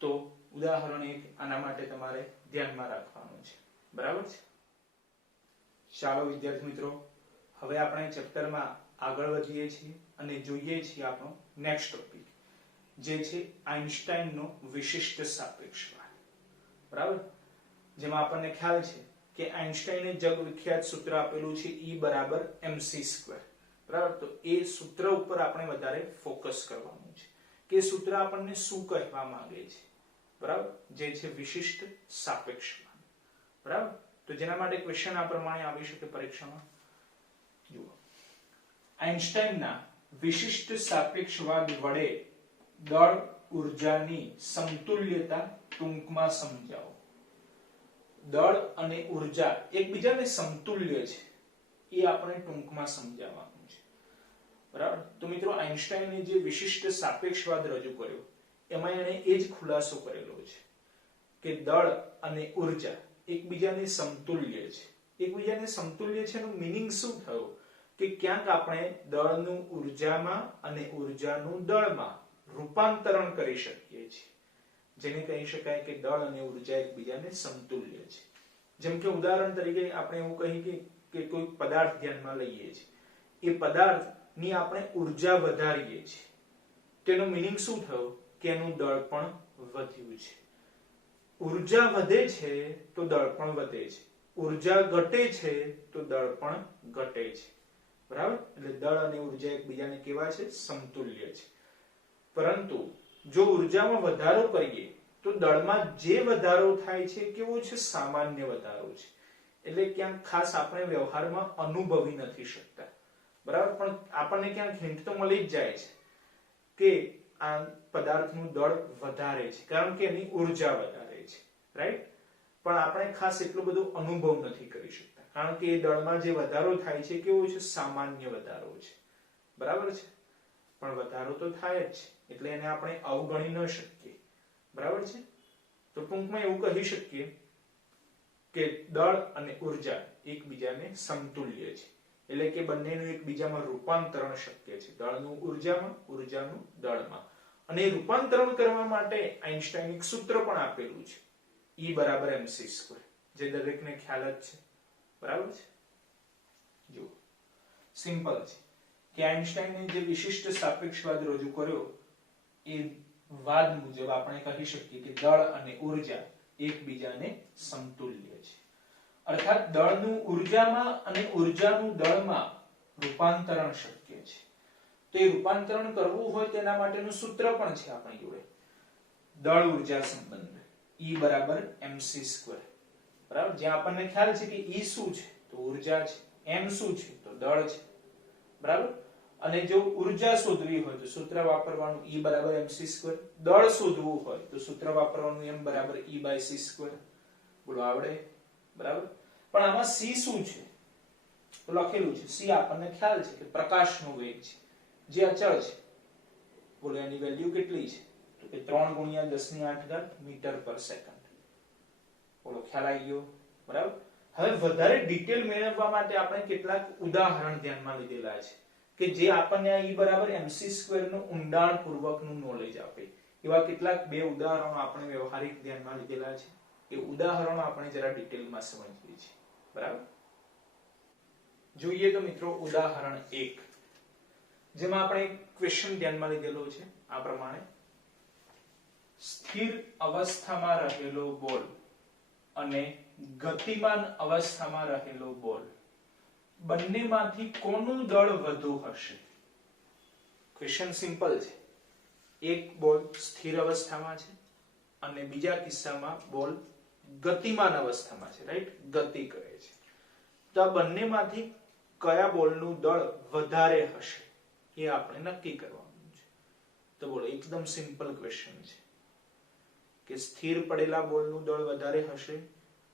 તો ઉદાહરણ એક આના માટે તમારે ધ્યાનમાં રાખવાનું છે, બરાબર છે? ચાલો વિદ્યાર્થી મિત્રો, હવે આપણે ચેપ્ટરમાં આગળ વધીએ છીએ અને જોઈએ છીએ આપણો નેક્સ્ટ ટોપિક, જે છે આઇન્સ્ટાઈનનો વિશિષ્ટ સાપેક્ષવાદ, બરાબર? જેમાં આપણને ખ્યાલ છે કે આઇન્સ્ટાઈને જગવિખ્યાત સૂત્ર આપેલું છે E = mc², બરાબર? તો એ સૂત્ર ઉપર આપણે વધારે ફોકસ કરવાનું છે કે સૂત્ર આપણને શું કહેવા માંગે છે, બરાબર? જે છે વિશિષ્ટ સાપેક્ષવાદ, બરાબર? તો જેના માટે ક્વેશ્ચન આ પ્રમાણે આવી શકે પરીક્ષામાં. જુઓ, આઇન્સ્ટાઈનના વિશિષ્ટ સાપેક્ષવાદ વડે દળ ઊર્જાની સમતુલ્યતા ટૂંકમાં સમજાવો. દળ અને ઊર્જા એકબીજાને સમતુલ્ય છે, એ આપણે ટૂંકમાં સમજાવવાનું છે, બરાબર? તો મિત્રો, આઇન્સ્ટાઈને જે વિશિષ્ટ સાપેક્ષવાદ રજૂ કર્યો, એમાં એણે એ જ ખુલાસો કરેલો છે કે દળ અને ઊર્જા એકબીજાને સમતુલ્ય છે. એકબીજાને સમતુલ્ય છે એનો મીનિંગ શું થયો? કે ક્યાંક આપણે દળનું ઊર્જામાં અને ઊર્જાનું દળમાં રૂપાંતરણ કરી શકીએ છીએ, જેને કહી શકાય કે દળ અને ઊર્જા એકબીજાને સમતુલ્ય છે. જેમ કે ઉદાહરણ તરીકે આપણે એવું કહીએ કે કોઈ પદાર્થ ધ્યાનમાં લઈએ છીએ, એ પદાર્થની આપણે ઊર્જા વધારીએ છીએ, તેનો મીનિંગ શું થયો? કે એનું દળ પણ વધ્યું છે. ઊર્જા વધે છે તો દળ પણ વધે છે, ઊર્જા ઘટે છે તો દળ પણ ઘટે છે, બરાબર? એટલે દળ અને ઊર્જા એકબીજાને કેવા છે? સમતુલ્ય છે. પરંતુ જો ઊર્જામાં વધારો કરીએ તો દળમાં જે વધારો થાય છે કેવો છે? સામાન્ય વધારો છે. એટલે ક્યાંક ખાસ આપણે વ્યવહારમાં અનુભવી નથી શકતા, બરાબર? પણ આપણને ક્યાંક હિન્ટ તો મળી જ જાય છે કે આ પદાર્થનું દળ વધારે છે, કારણ કે એની ઊર્જા વધારે છે, રાઈટ? પણ આપણે ખાસ એટલો બધો અનુભવ નથી કરી શકતા, કારણ કે એ દળમાં જે વધારો થાય છે કેવો છે? સામાન્ય વધારો છે, બરાબર છે? પણ વધારો તો થાય જ, એટલે એને આપણે અવગણી ન શકીએ, બરાબર છે? તો ટૂંકમાં એવું કહી શકીએ કે દળ અને ઊર્જા એકબીજાને સમતુલ્ય છે, એટલે કે બંનેનું એકબીજામાં રૂપાંતરણ શક્ય છે, દળનું ઊર્જામાં, ઊર્જાનું દળમાં. અને રૂપાંતરણ કરવા માટે આઈન્સ્ટાઈન એક સૂત્ર પણ આપેલું છે, E બરાબર mc², જે દરેકને ખ્યાલ જ છે, બરાબર છે. જો સિમ્પલ છે કે આઈન્સ્ટાઈને જે વિશિષ્ટ સાપેક્ષવાદ રજૂ કર્યો એ વાદ મુજબ આપણે કહી શકીએ કે દળ અને ઉર્જા એકબીજાને સમતુલ્ય છે, અર્થાત દળનું ઉર્જામાં અને ઉર્જાનું દળમાં રૂપાંતરણ શક્ય છે. તો એ રૂપાંતરણ કરવું હોય તેના માટેનું સૂત્ર પણ છે આપણી જોડે, દળ ઉર્જા સંબંધ E બરાબર mc², બરાબર. જ્યાં આપણને ખ્યાલ છે કે E શું છે તો ઉર્જા છે, m શું છે તો દળ છે, બરાબર. અને જો ઉર્જા શોધવી હોય તો સૂત્ર વાપરવાનું E બરાબર mc², દળ શોધવું હોય તો સૂત્ર વાપરવાનું m બરાબર E/c². બોલો આવડે, બરાબર. પણ આમાં c શું છે તો લખેલું છે, c આપણને ખ્યાલ છે કે પ્રકાશનો વેગ છે, જે અચળ છે. બોલો એની વેલ્યુ કેટલી છે તો કે 3 × 10⁸ મીટર પર સેકન્ડ. બોલો ખ્યાલ આવી ગયો, બરાબર. હવે વધારે ડિટેલ મેળવવા માટે આપણે કેટલાક ઉદાહરણ ધ્યાનમાં લીધેલા છે કે જે આપણને આ E બરાબર mc² નું ઊંડાણપૂર્વકનું નોલેજ આપે. એવા કેટલાક બે ઉદાહરણો આપણે વ્યવહારિક ધ્યાનમાં લીધેલા છે. એ ઉદાહરણો આપણે જરા ડિટેલમાં સમજીએ છીએ, બરાબર. જોઈએ તો મિત્રો ઉદાહરણ 1, જેમાં આપણે એક ક્વેશ્ચન ધ્યાનમાં લીધેલો છે આ પ્રમાણે: સ્થિર અવસ્થામાં રહેલો બોલ અને ગતિમાન અવસ્થામાં રહેલો બોલ બંનેમાંથી કોનું દળ વધુ હશે? ક્વેશ્ચન સિમ્પલ છે. એક બોલ સ્થિર અવસ્થામાં છે અને બીજા કિસ્સામાં બોલ ગતિમાન અવસ્થામાં છે, રાઈટ, ગતિ કરે છે. તો આ બંનેમાંથી કયા બોલનું દળ વધારે હશે એ આપણે નક્કી કરવાનું છે. તો બોલો એકદમ સિમ્પલ ક્વેશ્ચન છે કે સ્થિર પડેલા બોલનું દળ વધારે હશે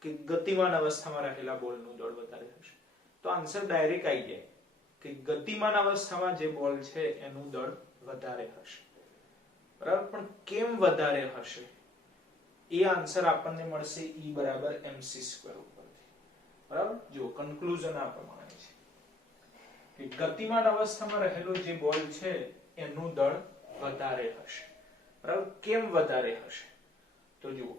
કે ગતિમાન અવસ્થામાં રહેલા બોલનું દળ વધારે હશે? તો આન્સર ડાયરેક્ટ આવી જાય કે ગતિમાન અવસ્થામાં જે બોલ છે એનું દળ વધારે હશે, બરાબર. પણ કેમ વધારે હશે એ આન્સર આપણને મળશે E બરાબર mc² ઉપરથી, બરાબર. જો કન્ક્લુઝન આ પ્રમાણે છે કે ગતિમાન અવસ્થામાં રહેલો જે બોલ છે એનું દળ વધારે હશે, બરાબર. કેમ વધારે હશે? તો જુઓ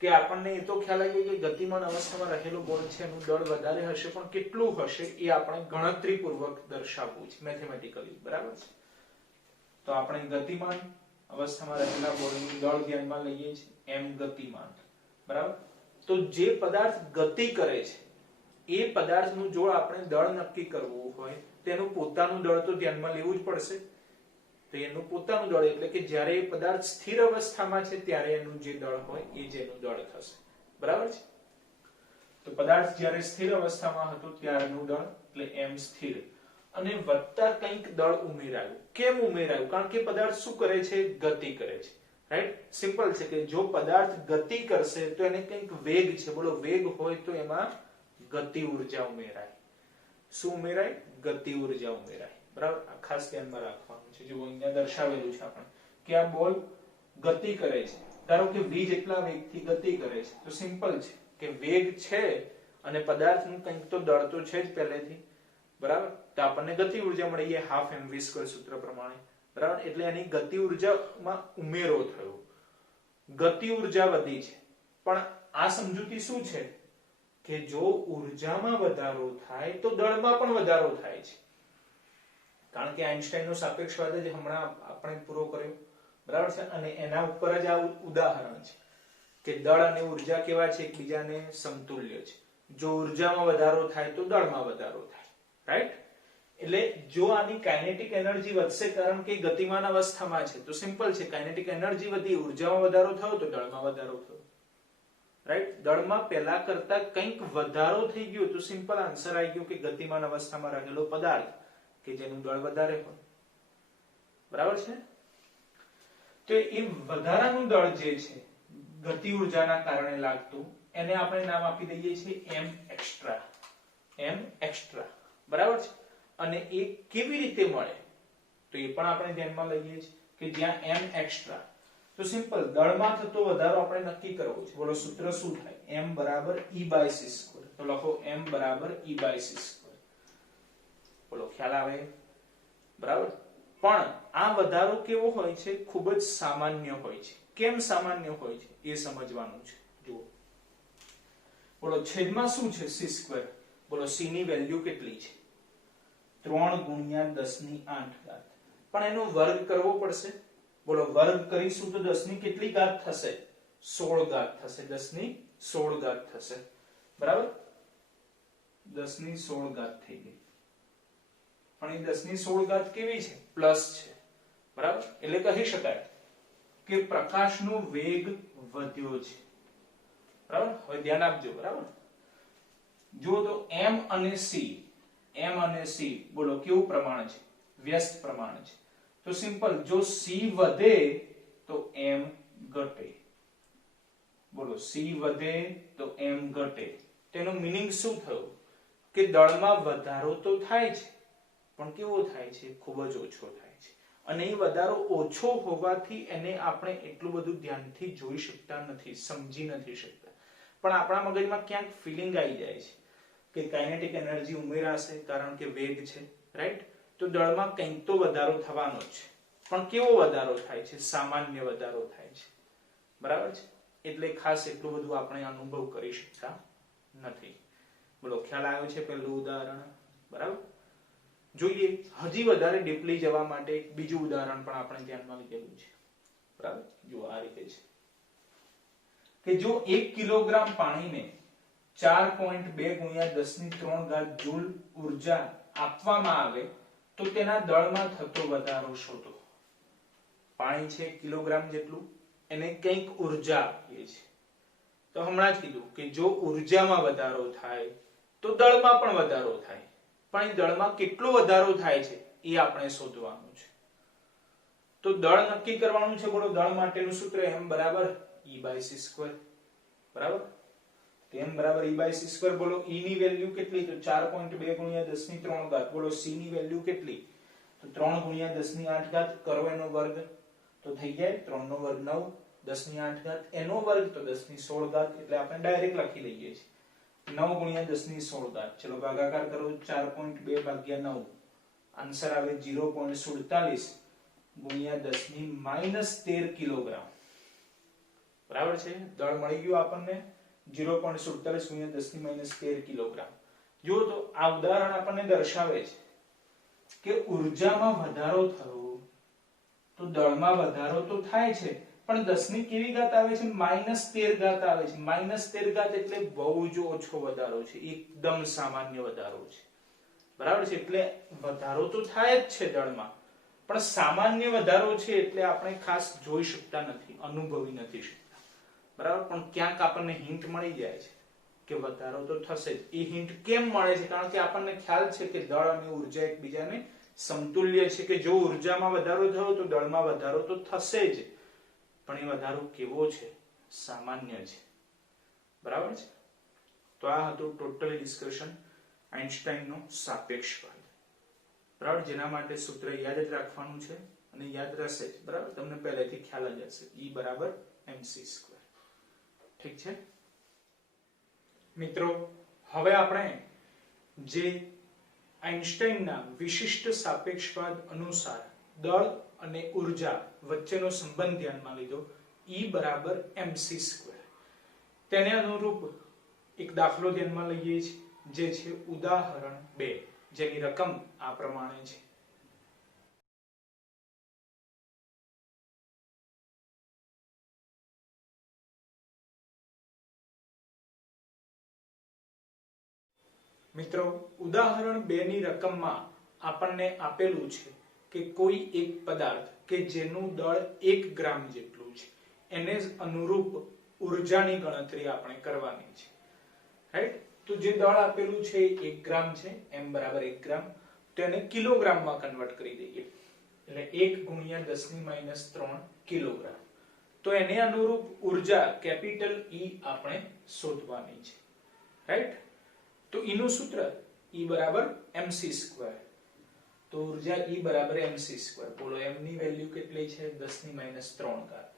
કે આપણને એ તો ખ્યાલ આવી ગયો કે ગતિમાન અવસ્થામાં રહેલો બોલ છે એનું દળ વધારે હશે, પણ કેટલું હશે એ આપણે ગણતરીપૂર્વક દર્શાવવું છે, મેથેમેટિકલી, બરાબર છે. તો આપણે ગતિમાન અવસ્થામાં રહેલા બોલનું દળ ધ્યાનમાં લઈએ છીએ, m ગતિમાન, બરાબર. તો જે પદાર્થ ગતિ કરે છે એ પદાર્થનું જો આપણે દળ નક્કી કરવું હોય તેનું પોતાનું દળ તો ધ્યાનમાં લેવું જ પડશે. તો એનું પોતાનું દળ એટલે કે જ્યારે એ પદાર્થ સ્થિર અવસ્થામાં છે ત્યારે એનું જે દળ હોય એ જ એનું દળ થશે, બરાબર છે. તો પદાર્થ જ્યારે સ્થિર અવસ્થામાં હતો ત્યારનું દળ એટલે m સ્થિર, અને વત્તા કંઈક દળ ઉમેરાયું. કેમ ઉમેરાયું? કારણ કે પદાર્થ શું કરે છે? ગતિ કરે છે, રાઈટ. સિમ્પલ છે કે જો પદાર્થ ગતિ કરશે તો એને કંઈક વેગ છે. બોલો વેગ હોય તો એમાં ગતિ ઉર્જા ઉમેરાય. શું ઉમેરાય? ગતિ ઉર્જા ઉમેરાય, બરાબર. આ ખાસ ધ્યાનમાં રાખવાનું છે. જો અહીંયા દર્શાવેલું છે આપણે કે આ બોલ ગતિ કરે છે, ધારો કે v જેટલા વેગથી ગતિ કરે છે, તો સિમ્પલ છે કે વેગ છે અને પદાર્થનું કંઈક તો દળ તો છે જ પહેલેથી, બરાબર. તો આપણને ગતિ ઉર્જા મળી એ 12 mv² સૂત્ર પ્રમાણે, બરાબર. એટલે એની ગતિ ઉર્જામાં ઉમેરો થયો, ગતિ ઉર્જા વધી છે. પણ આ સમજૂતી શું છે કે જો ઉર્જામાં વધારો થાય તો દળમાં પણ વધારો થાય છે. કારણ કે આઈન્સ્ટાઈનનો સાપેક્ષવાદ જ હમણાં આપણે પૂરો કર્યો, બરાબર છે. અને એના ઉપર જ આ ઉદાહરણ છે કે દળ અને ઉર્જા કેવા છે? એકબીજાને સમતુલ્ય છે. જો ઉર્જામાં વધારો થાય તો દળમાં વધારો થાય, રાઈટ. એટલે જો આની કાઇનેટિક એનર્જી વધશે કારણ કે ગતિમાન અવસ્થામાં છે તો સિમ્પલ છે કાઇનેટિક એનર્જી વધી, ઉર્જામાં વધારો થયો તો દળમાં વધારો થયો, રાઈટ. દળમાં પહેલા કરતા કંઈક વધારો થઈ ગયો તો સિમ્પલ આન્સર આવી ગયો કે ગતિમાન અવસ્થામાં રહેલો પદાર્થ કે જેનું દળ વધારે હોય, બરાબર છે. તો એ વધારાનું દળ જે છે ગતિ ઉર્જાના કારણે લાગતું એને આપણે નામ આપી દઈએ છીએ m એક્સ્ટ્રા, બરાબર છે. અને એ કેવી રીતે મળે તો એ પણ આપણે ધ્યાનમાં લઈએ છીએ કે જ્યાં m એક્સ્ટ્રા, તો સિમ્પલ દળમાં થતો વધારો આપણે નક્કી કરવો છે. બોલો સૂત્ર શું થાય? m બરાબર E/c². તો લખો m બરાબર E/c². બોલો ખ્યાલ આવે, બરાબર. પણ આ વધારો કેવો હોય છે? ખૂબ જ સામાન્ય હોય છે. કેમ સામાન્ય હોય છે એ સમજવાનું છે. જુઓ, બોલો છેદમાં શું છે? c². બોલો c ની વેલ્યુ કેટલી છે? 3 ગુણ્યા 10 ની 8 ઘાત. પણ એનો વર્ગ કરવો પડશે. બોલો વર્ગ કરીશું તો 10 ની કેટલી ઘાત થશે? 16 ઘાત થશે. 10 ની 16 ઘાત થશે. બરાબર? 10 ની 16 ઘાત થઈ ગઈ. પણ એ 10 ની 16 ઘાત કેવી છે? પ્લસ છે. બરાબર? એટલે કહી શકાય કે પ્રકાશનો વેગ વધ્યો છે. બરાબર? હવે ધ્યાન આપજો. બરાબર? જો તો m અને c બોલો કેવું પ્રમાણ છે? વ્યસ્ત પ્રમાણ છે. તો સિમ્પલ, જો c વધે તો m ઘટે. બોલો c વધે તો m ઘટે. તેનો મીનિંગ શું થયું? કે દળમાં વધારો તો થાય છે, પણ કેવો થાય છે? ખૂબ જ ઓછો થાય છે. અને એ વધારો ઓછો હોવાથી એને આપણે એટલું બધું ધ્યાનથી જોઈ શકતા નથી, સમજી નથી શકતા. પણ આપણા મગજમાં ક્યાંક ફિલિંગ આવી જાય છે કે કાઇનેટિક એનર્જી ઉમેરાશે કારણ કે વેગ છે, રાઈટ? તો દળમાં કંઈક તો વધારો થવાનો જ છે. પણ કેવો વધારો થાય છે? સામાન્ય વધારો થાય છે. બરાબર છે? એટલે ખાસ એટલું બધું આપણે અનુભવ કરી શકતા નથી. બોલો ખ્યાલ આવ્યો છે? પહેલું ઉદાહરણ. બરાબર? જોઈએ હજી વધારે ડીપલી જવા માટે એક બીજું ઉદાહરણ પણ આપણે ધ્યાનમાં લીધેલું છે. બરાબર? જો આ રીતે છે કે જો 1 કિલોગ્રામ પાણીને 4.2 ગુણ્યા 10 ની 3 ઘાત જૂલ ઉર્જા આપવામાં આવે તો તેના દળમાં થતો વધારો શોધો. પાણી છે 1 કિલોગ્રામ જેટલું, એને કંઈક ઉર્જા આપીએ છે. તો હમણાં જ કીધું કે જો ઉર્જામાં વધારો થાય તો દળમાં પણ વધારો થાય. પણ એ દળમાં કેટલો વધારો થાય છે એ આપણે શોધવાનું છે. તો દળ નક્કી કરવાનું છે. બોલો દળ માટેનું સૂત્ર m બરાબર e/c². બરાબર? m બરાબર e/c². બોલો e ની વેલ્યુ કેટલી? તો 4.2 ગુણ્યા 10 ની 3 ઘાત. બોલો c ની વેલ્યુ કેટલી? તો 3 ગુણ્યા 10 ની 8 ઘાત. કરો એનો વર્ગ તો થઈ જાય 3 નો વર્ગ 9, 10 ની 8 ઘાત, એનો વર્ગ તો 10 ની 16 ઘાત. એટલે આપણે ડાયરેક્ટ લખી લઈએ છીએ 9 ગુણ્યા 10 ની 16 ઘાત. ચલો ભાગાકાર કરો. 4.2 ભાગ્યા 9 આન્સર આવે 0.47 ગુણ્યા 10 ની -13 કિલોગ્રામ. બરાબર છે? દળ મળી ગયું આપણને 0.47 ગુણ્યા 10 ની -13 કિલોગ્રામ. જો તો આ ઉદાહરણ આપણને દર્શાવે છે કે ઉર્જામાં વધારો થયો તો દળમાં વધારો તો થાય છે, પણ 10 ની કેવી ઘાત આવે છે? -13 ઘાત આવે છે. -13 ઘાત એટલે બહુ જ ઓછો વધારો છે, એકદમ સામાન્ય વધારો છે. બરાબર છે? એટલે વધારો તો થાય જ છે દળમાં, પણ સામાન્ય વધારો છે એટલે આપણે ખાસ જોઈ શકતા નથી, અનુભવી નથી શકતા. બરાબર? પણ ક્યાંક આપણને હિન્ટ મળી જાય છે કે વધારો તો થશે જ. એ હિન્ટ કેમ મળે છે? કારણ કે આપણને ખ્યાલ છે કે દળ અને ઉર્જા એકબીજાને સમતુલ્ય છે, કે જો ઉર્જામાં વધારો થયો તો દળમાં વધારો તો થશે જ, પણ એ વધારો કેવો છે? સામાન્ય છે. બરાબર છે? તો આ હતું ટોટલ ડિસ્કશન આઇન્સ્ટાઈનનો સાપેક્ષવાદ. બરાબર? જેના માટે સૂત્ર યાદ જ રાખવાનું છે અને યાદ રહેશે જ. બરાબર? તમને પહેલેથી ખ્યાલ જ હશે. E બરાબર mc². ઠીક છે મિત્રો? હવે આપણે જે આઇન્સ્ટાઈનના વિશિષ્ટ સાપેક્ષવાદ અનુસાર દળ અને ઉર્જા વચ્ચેનો સંબંધ ધ્યાનમાં લીધો, E બરાબર mc². તેને અનુરૂપ એક દાખલો ધ્યાનમાં લઈએ છીએ, જે છે ઉદાહરણ 2, જેની રકમ આ પ્રમાણે છે. મિત્રો ઉદાહરણ 2 ની રકમમાં આપણને આપેલું છે કે કોઈ એક પદાર્થ કે જેનું દળ 1 ગ્રામ જેટલું છે, એને જ અનુરૂપ ઉર્જાની ગણતરી આપણે કરવાની છે. રાઈટ? તો જે દળ આપેલું છે 1 ગ્રામ છે, m બરાબર 1 ગ્રામ. તો એને કિલોગ્રામમાં કન્વર્ટ કરી દઈએ. એટલે 1 ગુણ્યા 10 ની -3 કિલોગ્રામ. તો એને અનુરૂપ ઉર્જા કેપિટલ E આપણે શોધવાની છે. રાઈટ? તો એનું સૂત્ર E બરાબર mc². તો ઉર્જા E બરાબર mc². બોલો m ની વેલ્યુ કેટલી છે? 10 ની -3 ઘાત.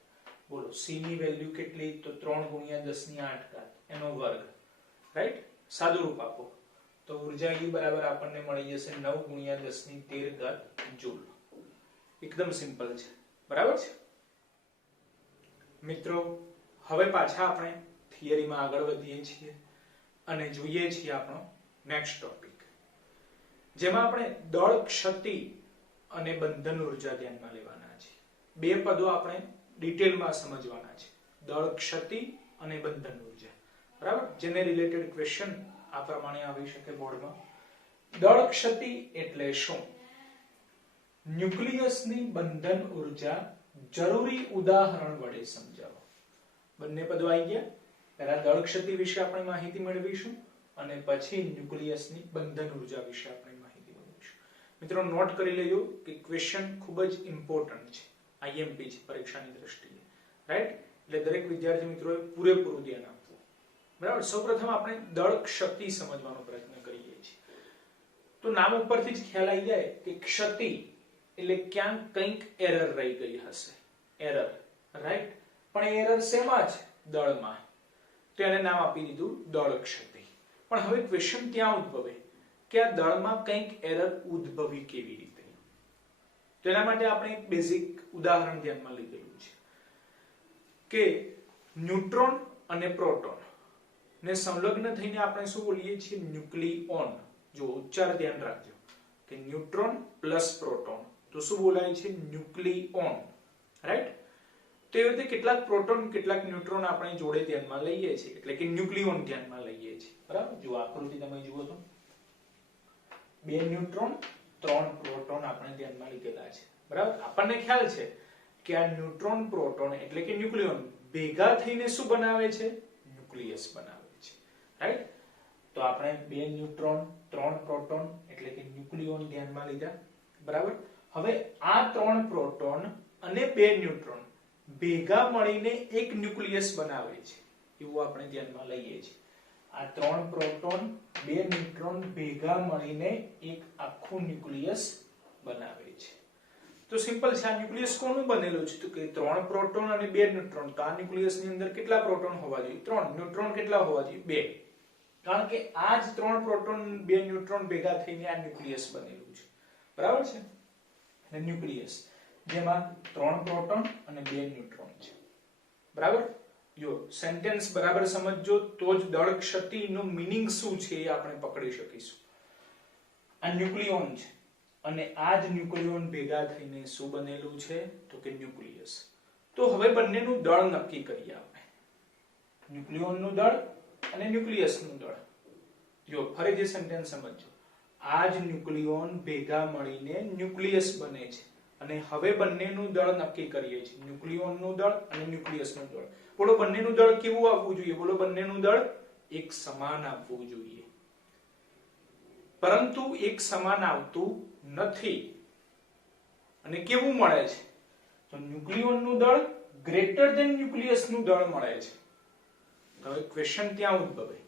બોલો c ની વેલ્યુ કેટલી? તો 3 ગુણ્યા 10 ની 8 ઘાત, એનો વર્ગ. રાઈટ? સાદું રૂપ આપો તો ઉર્જા E બરાબર આપણને મળી જશે 9 ગુણ્યા 10 ની 13 ઘાત જૂલ. એકદમ સિમ્પલ છે, બરાબર છે મિત્રો? હવે પાછા આપણે થિયરીમાં આગળ વધીએ છીએ અને જોઈએ છીએ આપણો નેક્સ્ટ ટોપિક, જેમાં આપણે દળ, ક્ષતિ અને બંધન ઉર્જા ધ્યાનમાં લેવાના છે. બે પદો આપણે ડિટેલમાં સમજવાના છે, દળ, ક્ષતિ અને બંધન ઉર્જા, બરાબર? જેને રિલેટેડ ક્વેશ્ચન આ પ્રમાણે આવી શકે બોર્ડમાં. દળ ક્ષતિ એટલે શું? ન્યુક્લિયસની બંધન ઉર્જા જરૂરી ઉદાહરણ વડે સમજાવો. બંને પદો આવી ગયા. પહેલા દળ ક્ષતિ વિશે આપણે માહિતી મેળવીશું અને પછી ન્યુક્લિયસની બંધન ઉર્જા વિશે આપણે માહિતી મેળવીશું. મિત્રો નોટ કરી લેજો કે ક્વેશ્ચન ખૂબ જ ઇમ્પોર્ટન્ટ છે, આઈએમપી છે પરીક્ષાની દ્રષ્ટિએ, રાઈટ? એટલે દરેક વિદ્યાર્થી મિત્રોએ પૂરેપૂરું ધ્યાન આપવું, બરાબર? સૌપ્રથમ આપણે દળ ક્ષતિ સમજવાનો પ્રયત્ન કરીએ છીએ. તો નામ ઉપરથી જ ખ્યાલ આવી જાય કે ક્ષતિ એટલે ક્યાંક કંઈક એરર રહી ગઈ હશે, એરર, રાઈટ? પણ એરર શેમાં છે? દળમાં. તો એને નામ આપી દીધું દળ ક્ષતિ. પણ હવે ક્વેશ્ચન ત્યાં ઉદ્ભવે કે આ દળમાં કંઈક એરર ઉદ્ભવી કેવી રીતે? તો એના માટે આપણે એક બેઝિક ઉદાહરણ ધ્યાનમાં લીધેલું છે કે ન્યુટ્રોન અને પ્રોટોન ને સંલગ્ન થઈને આપણે શું બોલીએ છીએ? ન્યુક્લિયોન. જો ઉચ્ચાર ધ્યાન રાખજો કે ન્યુટ્રોન પ્લસ પ્રોટોન તો શું બોલાય છે? ન્યુક્લિયોન, રાઈટ? તો એ રીતે કેટલાક પ્રોટોન કેટલાક ન્યુટ્રોન આપણે જોડે ધ્યાનમાં લઈએ છીએ, એટલે કે ન્યુક્લિયોન ધ્યાનમાં લઈએ છીએ, બરાબર? જો આકૃતિ તમે જુઓ તો 2 ન્યુટ્રોન 3 પ્રોટોન આપણે ધ્યાનમાં લીધેલા છે, બરાબર? આપણને ખ્યાલ છે કે આ ન્યુટ્રોન પ્રોટોન એટલે કે ન્યુક્લિયોન ભેગા થઈને શું બનાવે છે? ન્યુક્લિયસ બનાવે છે, રાઈટ? તો આપણે 2 ન્યુટ્રોન 3 પ્રોટોન એટલે કે ન્યુક્લિયોન ધ્યાનમાં લીધા, બરાબર? હવે આ 3 પ્રોટોન અને 2 ન્યુટ્રોન ભેગા મળીને એક ન્યુક્લિયસ બનાવે છે એવું આપણે ધ્યાનમાં લઈએ છીએ. આ 3 પ્રોટોન 2 ન્યુટ્રોન ભેગા મળીને એક આખું ન્યુક્લિયસ બનાવે છે. તો સિમ્પલ છે. આ ન્યુક્લિયસ કોનું બનેલું છે? તો કે 3 પ્રોટોન અને 2 ન્યુટ્રોન. તો આ ન્યુક્લિયસની અંદર કેટલા પ્રોટોન હોવા જોઈએ? 3. ન્યુટ્રોન કેટલા હોવા જોઈએ? 2. કારણ કે આ જ 3 પ્રોટોન 2 ન્યુટ્રોન ભેગા થઈને આ ન્યુક્લિયસ બનેલું છે, બરાબર છે? અને ન્યુક્લિયસ જેમાં 3 પ્રોટોન અને 2 ન્યુટ્રોન છે, બરાબર? જો સેન્ટેન્સ બરાબર સમજજો તો જ દળ ક્ષતિનો મીનિંગ શું છે એ આપણે પકડી શકીશું. આ ન્યુક્લિયોન છે અને આ જ ન્યુક્લિયોન ભેગા થઈને શું બનેલું છે? તો કે ન્યુક્લિયસ. તો હવે બંનેનું દળ નક્કી કરીએ આપણે, ન્યુક્લિયોનનું દળ અને ન્યુક્લિયસનું દળ. જો ફરીથી સેન્ટેન્સ સમજજો. આ જ ન્યુક્લિયોન ભેગા મળીને ન્યુક્લિયસ બને છે અને હવે બંનેનું દળ નક્કી કરીએ છીએ, ન્યુક્લિયોનનું દળ અને ન્યુક્લિયસનું દળ. બોલો બંનેનું દળ કેવું આવવું જોઈએ? બોલો બંનેનું દળ એક સમાન આવવું જોઈએ. પરંતુ એક સમાન આવતું નથી. અને કેવું મળે છે? તો ન્યુક્લિયોનનું દળ ગ્રેટર ધેન ન્યુક્લિયસનું દળ મળે છે. હવે ક્વેશ્ચન ત્યાં ઉદ્ભવે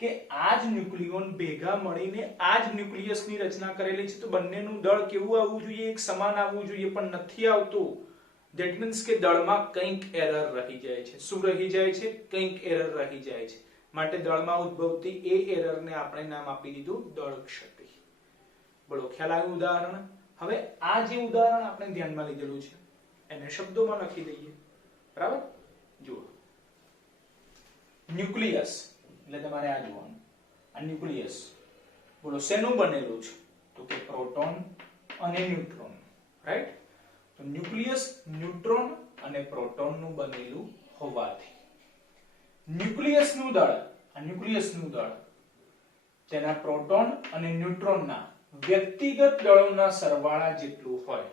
કે આ જ ન્યુક્લિયોન ભેગા મળીને આ જ ન્યુક્લિયસની રચના કરેલી છે, તો બંનેનું દળ કેવું આવવું જોઈએ? એક સમાન આવવું જોઈએ, પણ નથી આવતું. ધેટ મીન્સ કે દળમાં કંઈક એરર રહી જાય છે. શું રહી જાય છે? કંઈક એરર રહી જાય છે. માટે દળમાં ઉદ્ભવતી એ એરરને આપણે નામ આપી દીધું દળ ક્ષતિ. બોલો ખ્યાલ આવ્યો ઉદાહરણ? હવે આ જે ઉદાહરણ આપણે ધ્યાનમાં લીધેલું છે એને શબ્દોમાં લખી દઈએ, બરાબર? જુઓ, ન્યુક્લિયસ એટલે તમારે આ જોવાનું. આ ન્યુક્લિયસ બોલો શેનું બનેલું છે? તો કે પ્રોટોન અને ન્યુટ્રોન, રાઈટ? તો ન્યુક્લિયસ ન્યુટ્રોન અને પ્રોટોનનું બનેલું હોવાથી ન્યુક્લિયસનું દળ, આ ન્યુક્લિયસનું દળ તેના પ્રોટોન અને ન્યુટ્રોનના વ્યક્તિગત દળોના સરવાળા જેટલું હોય.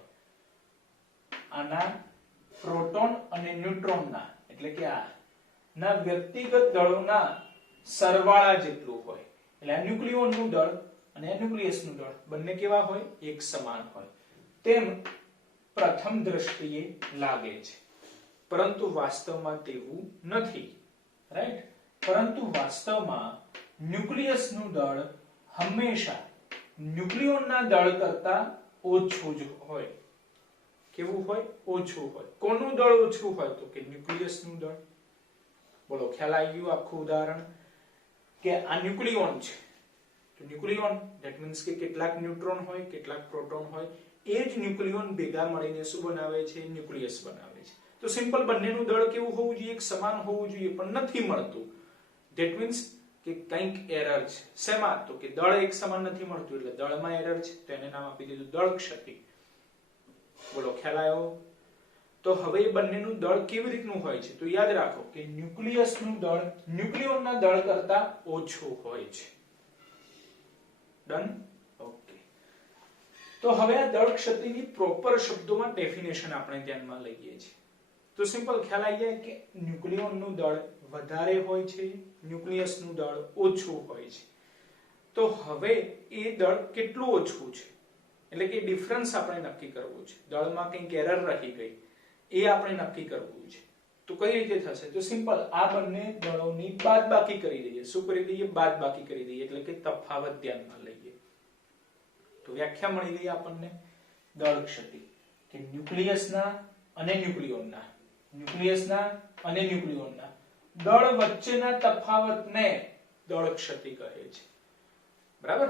આના પ્રોટોન અને ન્યુટ્રોનના એટલે કે આ ના વ્યક્તિગત દળોના સરવાળા જેટલું હોય. એટલે આ ન્યુક્લિયોનનું દળ અને ન્યુક્લિયસનું દળ બંને કેવા હોય? એક સમાન હોય. તેમ પ્રથમ દ્રષ્ટિએ લાગે છે, પરંતુ વાસ્તવમાં તેવું નથી, રાઈટ? પરંતુ વાસ્તવમાં ન્યુક્લિયસનું દળ હંમેશા ન્યુક્લિયોનના દળ કરતા ઓછું જ હોય. કેવું હોય? ઓછું હોય. કોનું દળ ઓછું હોય? તો કે ન્યુક્લિયસનું દળ. બોલો ખ્યાલ આવી ગયું? આખું ઉદાહરણ કે આ ન્યુક્લિયોન છે, તો ન્યુક્લિયોન ધેટ મીન્સ કે કેટલાક ન્યુટ્રોન હોય કેટલાક પ્રોટોન હોય, એ જ ન્યુક્લિયોન ભેગા મળીને શું બનાવે છે? ન્યુક્લિયસ બનાવે છે. તો સિમ્પલ બંનેનું દળ કેવું હોવું જોઈએ? એક સમાન હોવું જોઈએ, પણ નથી મળતું. ધેટ મીન્સ કે કંઈક એરર છે. શેમાં? તો કે દળ એક સમાન નથી મળતું, એટલે દળમાં એરર છે, તો એને નામ આપી દીધું દળ ક્ષતિ. બોલો, ખ્યાલ આવ્યો? તો હવે એ બંનેનું દળ કેવી રીતનું હોય છે? તો યાદ રાખો કે ન્યુક્લિયસનું દળ ન્યુક્લિયોનના દળ કરતા ઓછું હોય છે. ડન? ઓકે. તો હવે આ દળ ક્ષતિની પ્રોપર શબ્દોમાં ડેફિનેશન આપણે ધ્યાનમાં લઈએ છીએ. તો સિમ્પલ ખ્યાલ આવી જાય કે ન્યુક્લિયોનનું દળ વધારે હોય છે, ન્યુક્લિયસનું દળ ઓછું હોય છે. તો હવે એ દળ કેટલું ઓછું છે, એટલે કે ડિફરન્સ આપણે નક્કી કરવું છે. દળમાં કંઈક એરર રહી ગઈ, એ આપણે નક્કી કરવું છે. તો કઈ રીતે થશે? તો સિમ્પલ આ બંને દળોની બાદબાકી કરી દઈએ. શું કરી દઈએ? બાદબાકી કરી દઈએ, એટલે કે તફાવત ધ્યાનમાં લઈએ. તો વ્યાખ્યા મળી ગઈ આપણને દળ ક્ષતિ કે ન્યુક્લિયસના અને ન્યુક્લિયોનના દળ વચ્ચેના તફાવતને દળ ક્ષતિ કહે છે. બરાબર?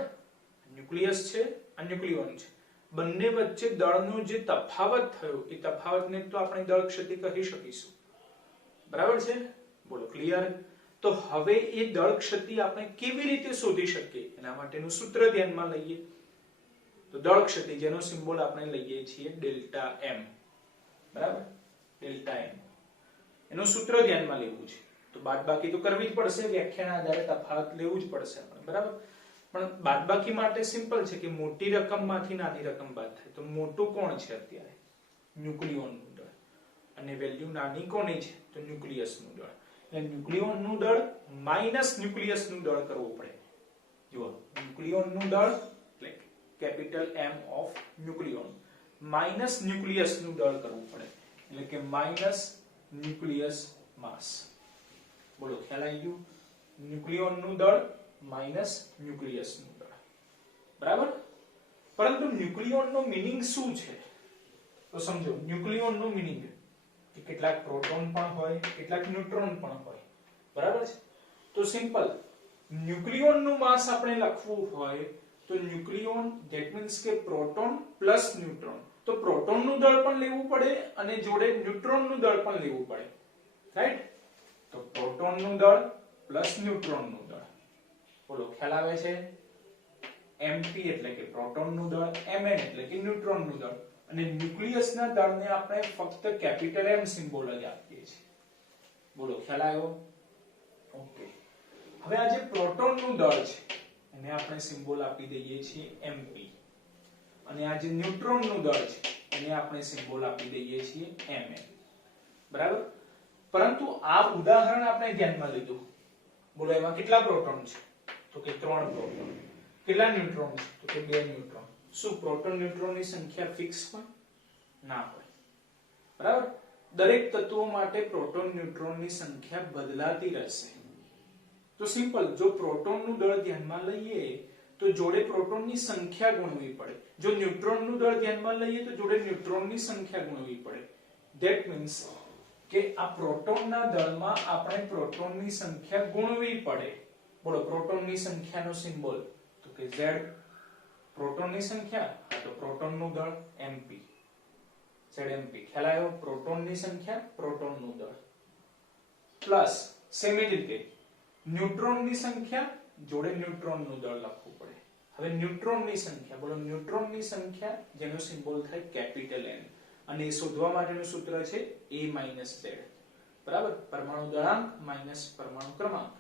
ન્યુક્લિયસ છે અને ન્યુક્લિયોન છે, બંને વચ્ચે દળનો જે તફાવત થયો એ તફાવતને તો આપણે દળ ક્ષતિ કહી શકીશું. બરાબર છે? બોલો, ક્લિયર? તો હવે એ દળ ક્ષતિ આપણે કેવી રીતે શોધી શકીએ? એના માટેનું સૂત્ર ધ્યાનમાં લઈએ. તો દળ ક્ષતિ જેનો સિમ્બોલ આપણે લઈએ છીએ ડેલ્ટા એમ. બરાબર? ડેલ્ટા એમ એનું સૂત્ર ધ્યાનમાં લેવું છે. તો બાદબાકી તો કરવી જ પડશે, વ્યાખ્યાના આધારે તફાવત લેવું જ પડશે આપણે. બરાબર? પણ બાદબાકી માટે સિમ્પલ છે કે મોટી રકમમાંથી નાની રકમ બાદ થાય. તો મોટું કોણ છે અત્યારે? ન્યુક્લિયોનનું દળ. અને વેલ્યુ નાની કોની છે? તો ન્યુક્લિયસનું દળ. એટલે ન્યુક્લિયોનનું દળ માઈનસ ન્યુક્લિયસનું દળ કરવું પડે. જુઓ, ન્યુક્લિયોનનું દળ એટલે કેપિટલ M ઓફ ન્યુક્લિયોન માઈનસ ન્યુક્લિયસનું દળ કરવું પડે, એટલે કે માઈનસ ન્યુક્લિયસ માસ. બોલો, ખ્યાલ આવી ગયું? ન્યુક્લિયોનનું દળ માઈનસ ન્યુક્લિયસનું દળ. બરાબર? પરંતુ ન્યુક્લિયોનનો મીનિંગ શું છે? તો સમજો, ન્યુક્લિયોનનો મીનિંગ કે કેટલાક પ્રોટોન પણ હોય, કેટલાક ન્યુટ્રોન પણ હોય. બરાબર છે? તો સિમ્પલ ન્યુક્લિયોનનું માસ આપણે લખવું હોય તો ન્યુક્લિયોન ધેટ મીન્સ કે પ્રોટોન પ્લસ ન્યુટ્રોન. તો પ્રોટોનનું દળ પણ લેવું પડે અને જોડે ન્યુટ્રોનનું દળ પણ લેવું પડે. રાઈટ? તો પ્રોટોનનું દળ પ્લસ ન્યુટ્રોનનું દળ. બોલો, ખ્યાલ આવે છે? Mp એટલે કે પ્રોટોનનું દળ, Mn એટલે કે ન્યુટ્રોનનું દળ. અને ન્યુક્લિયસના દળને આપણે ફક્ત કેપિટલ M સિમ્બોલ જ આપીએ છીએ. બોલો, ખ્યાલ આવ્યો? ઓકે. હવે આ જે પ્રોટોનનું દળ છે એને આપણે સિમ્બોલ આપી દઈએ છીએ Mp. અને આ જે ન્યુટ્રોનનું દળ છે એને આપણે સિમ્બોલ આપી દઈએ છીએ Mn. બરાબર? પરંતુ આ ઉદાહરણ આપણે ધ્યાનમાં લીધું. બોલો, એમાં કેટલા પ્રોટોન છે? તો કે 3 પ્રોટોન. કેટલા ન્યુટ્રોન છે? તો કે 2 ન્યુટ્રોન. શું પ્રોટોન ન્યુટ્રોનની સંખ્યા ફિક્સ હોય? ના હોય. બરાબર? દરેક તત્વો માટે પ્રોટોન ન્યુટ્રોનની સંખ્યા બદલાતી રહેશે. તો સિમ્પલ, જો પ્રોટોનનું દળ ધ્યાનમાં લઈએ તો જોડે પ્રોટોનની સંખ્યા ગુણવી પડે. જો ન્યુટ્રોનનું દળ ધ્યાનમાં લઈએ તો જોડે ન્યુટ્રોનની સંખ્યા ગુણવી પડે. ધેટ મીન્સ કે આ પ્રોટોનના દળમાં આપણે પ્રોટોનની સંખ્યા ગુણવી પડે. બોલો, પ્રોટોનની સંખ્યાનો સિમ્બોલ તો કે Z. પ્રોટોનની સંખ્યા તો પ્રોટોનનું દળ Mp. ZMP. ખ્યાલ આવ્યો? પ્રોટોનની સંખ્યા, પ્રોટોનનું દળ પ્લસ સેમ જ રીતે ન્યુટ્રોનની સંખ્યા જોડે ન્યુટ્રોનનું દળ લખવું પડે. હવે ન્યુટ્રોનની સંખ્યા, બોલો, ન્યુટ્રોનની સંખ્યા જેનો સિમ્બોલ થાય કેપિટલ N. અને એ શોધવા માટેનું સૂત્ર છે A - Z. બરાબર? પરમાણુ દળાંક માઈનસ પરમાણુ ક્રમાંક.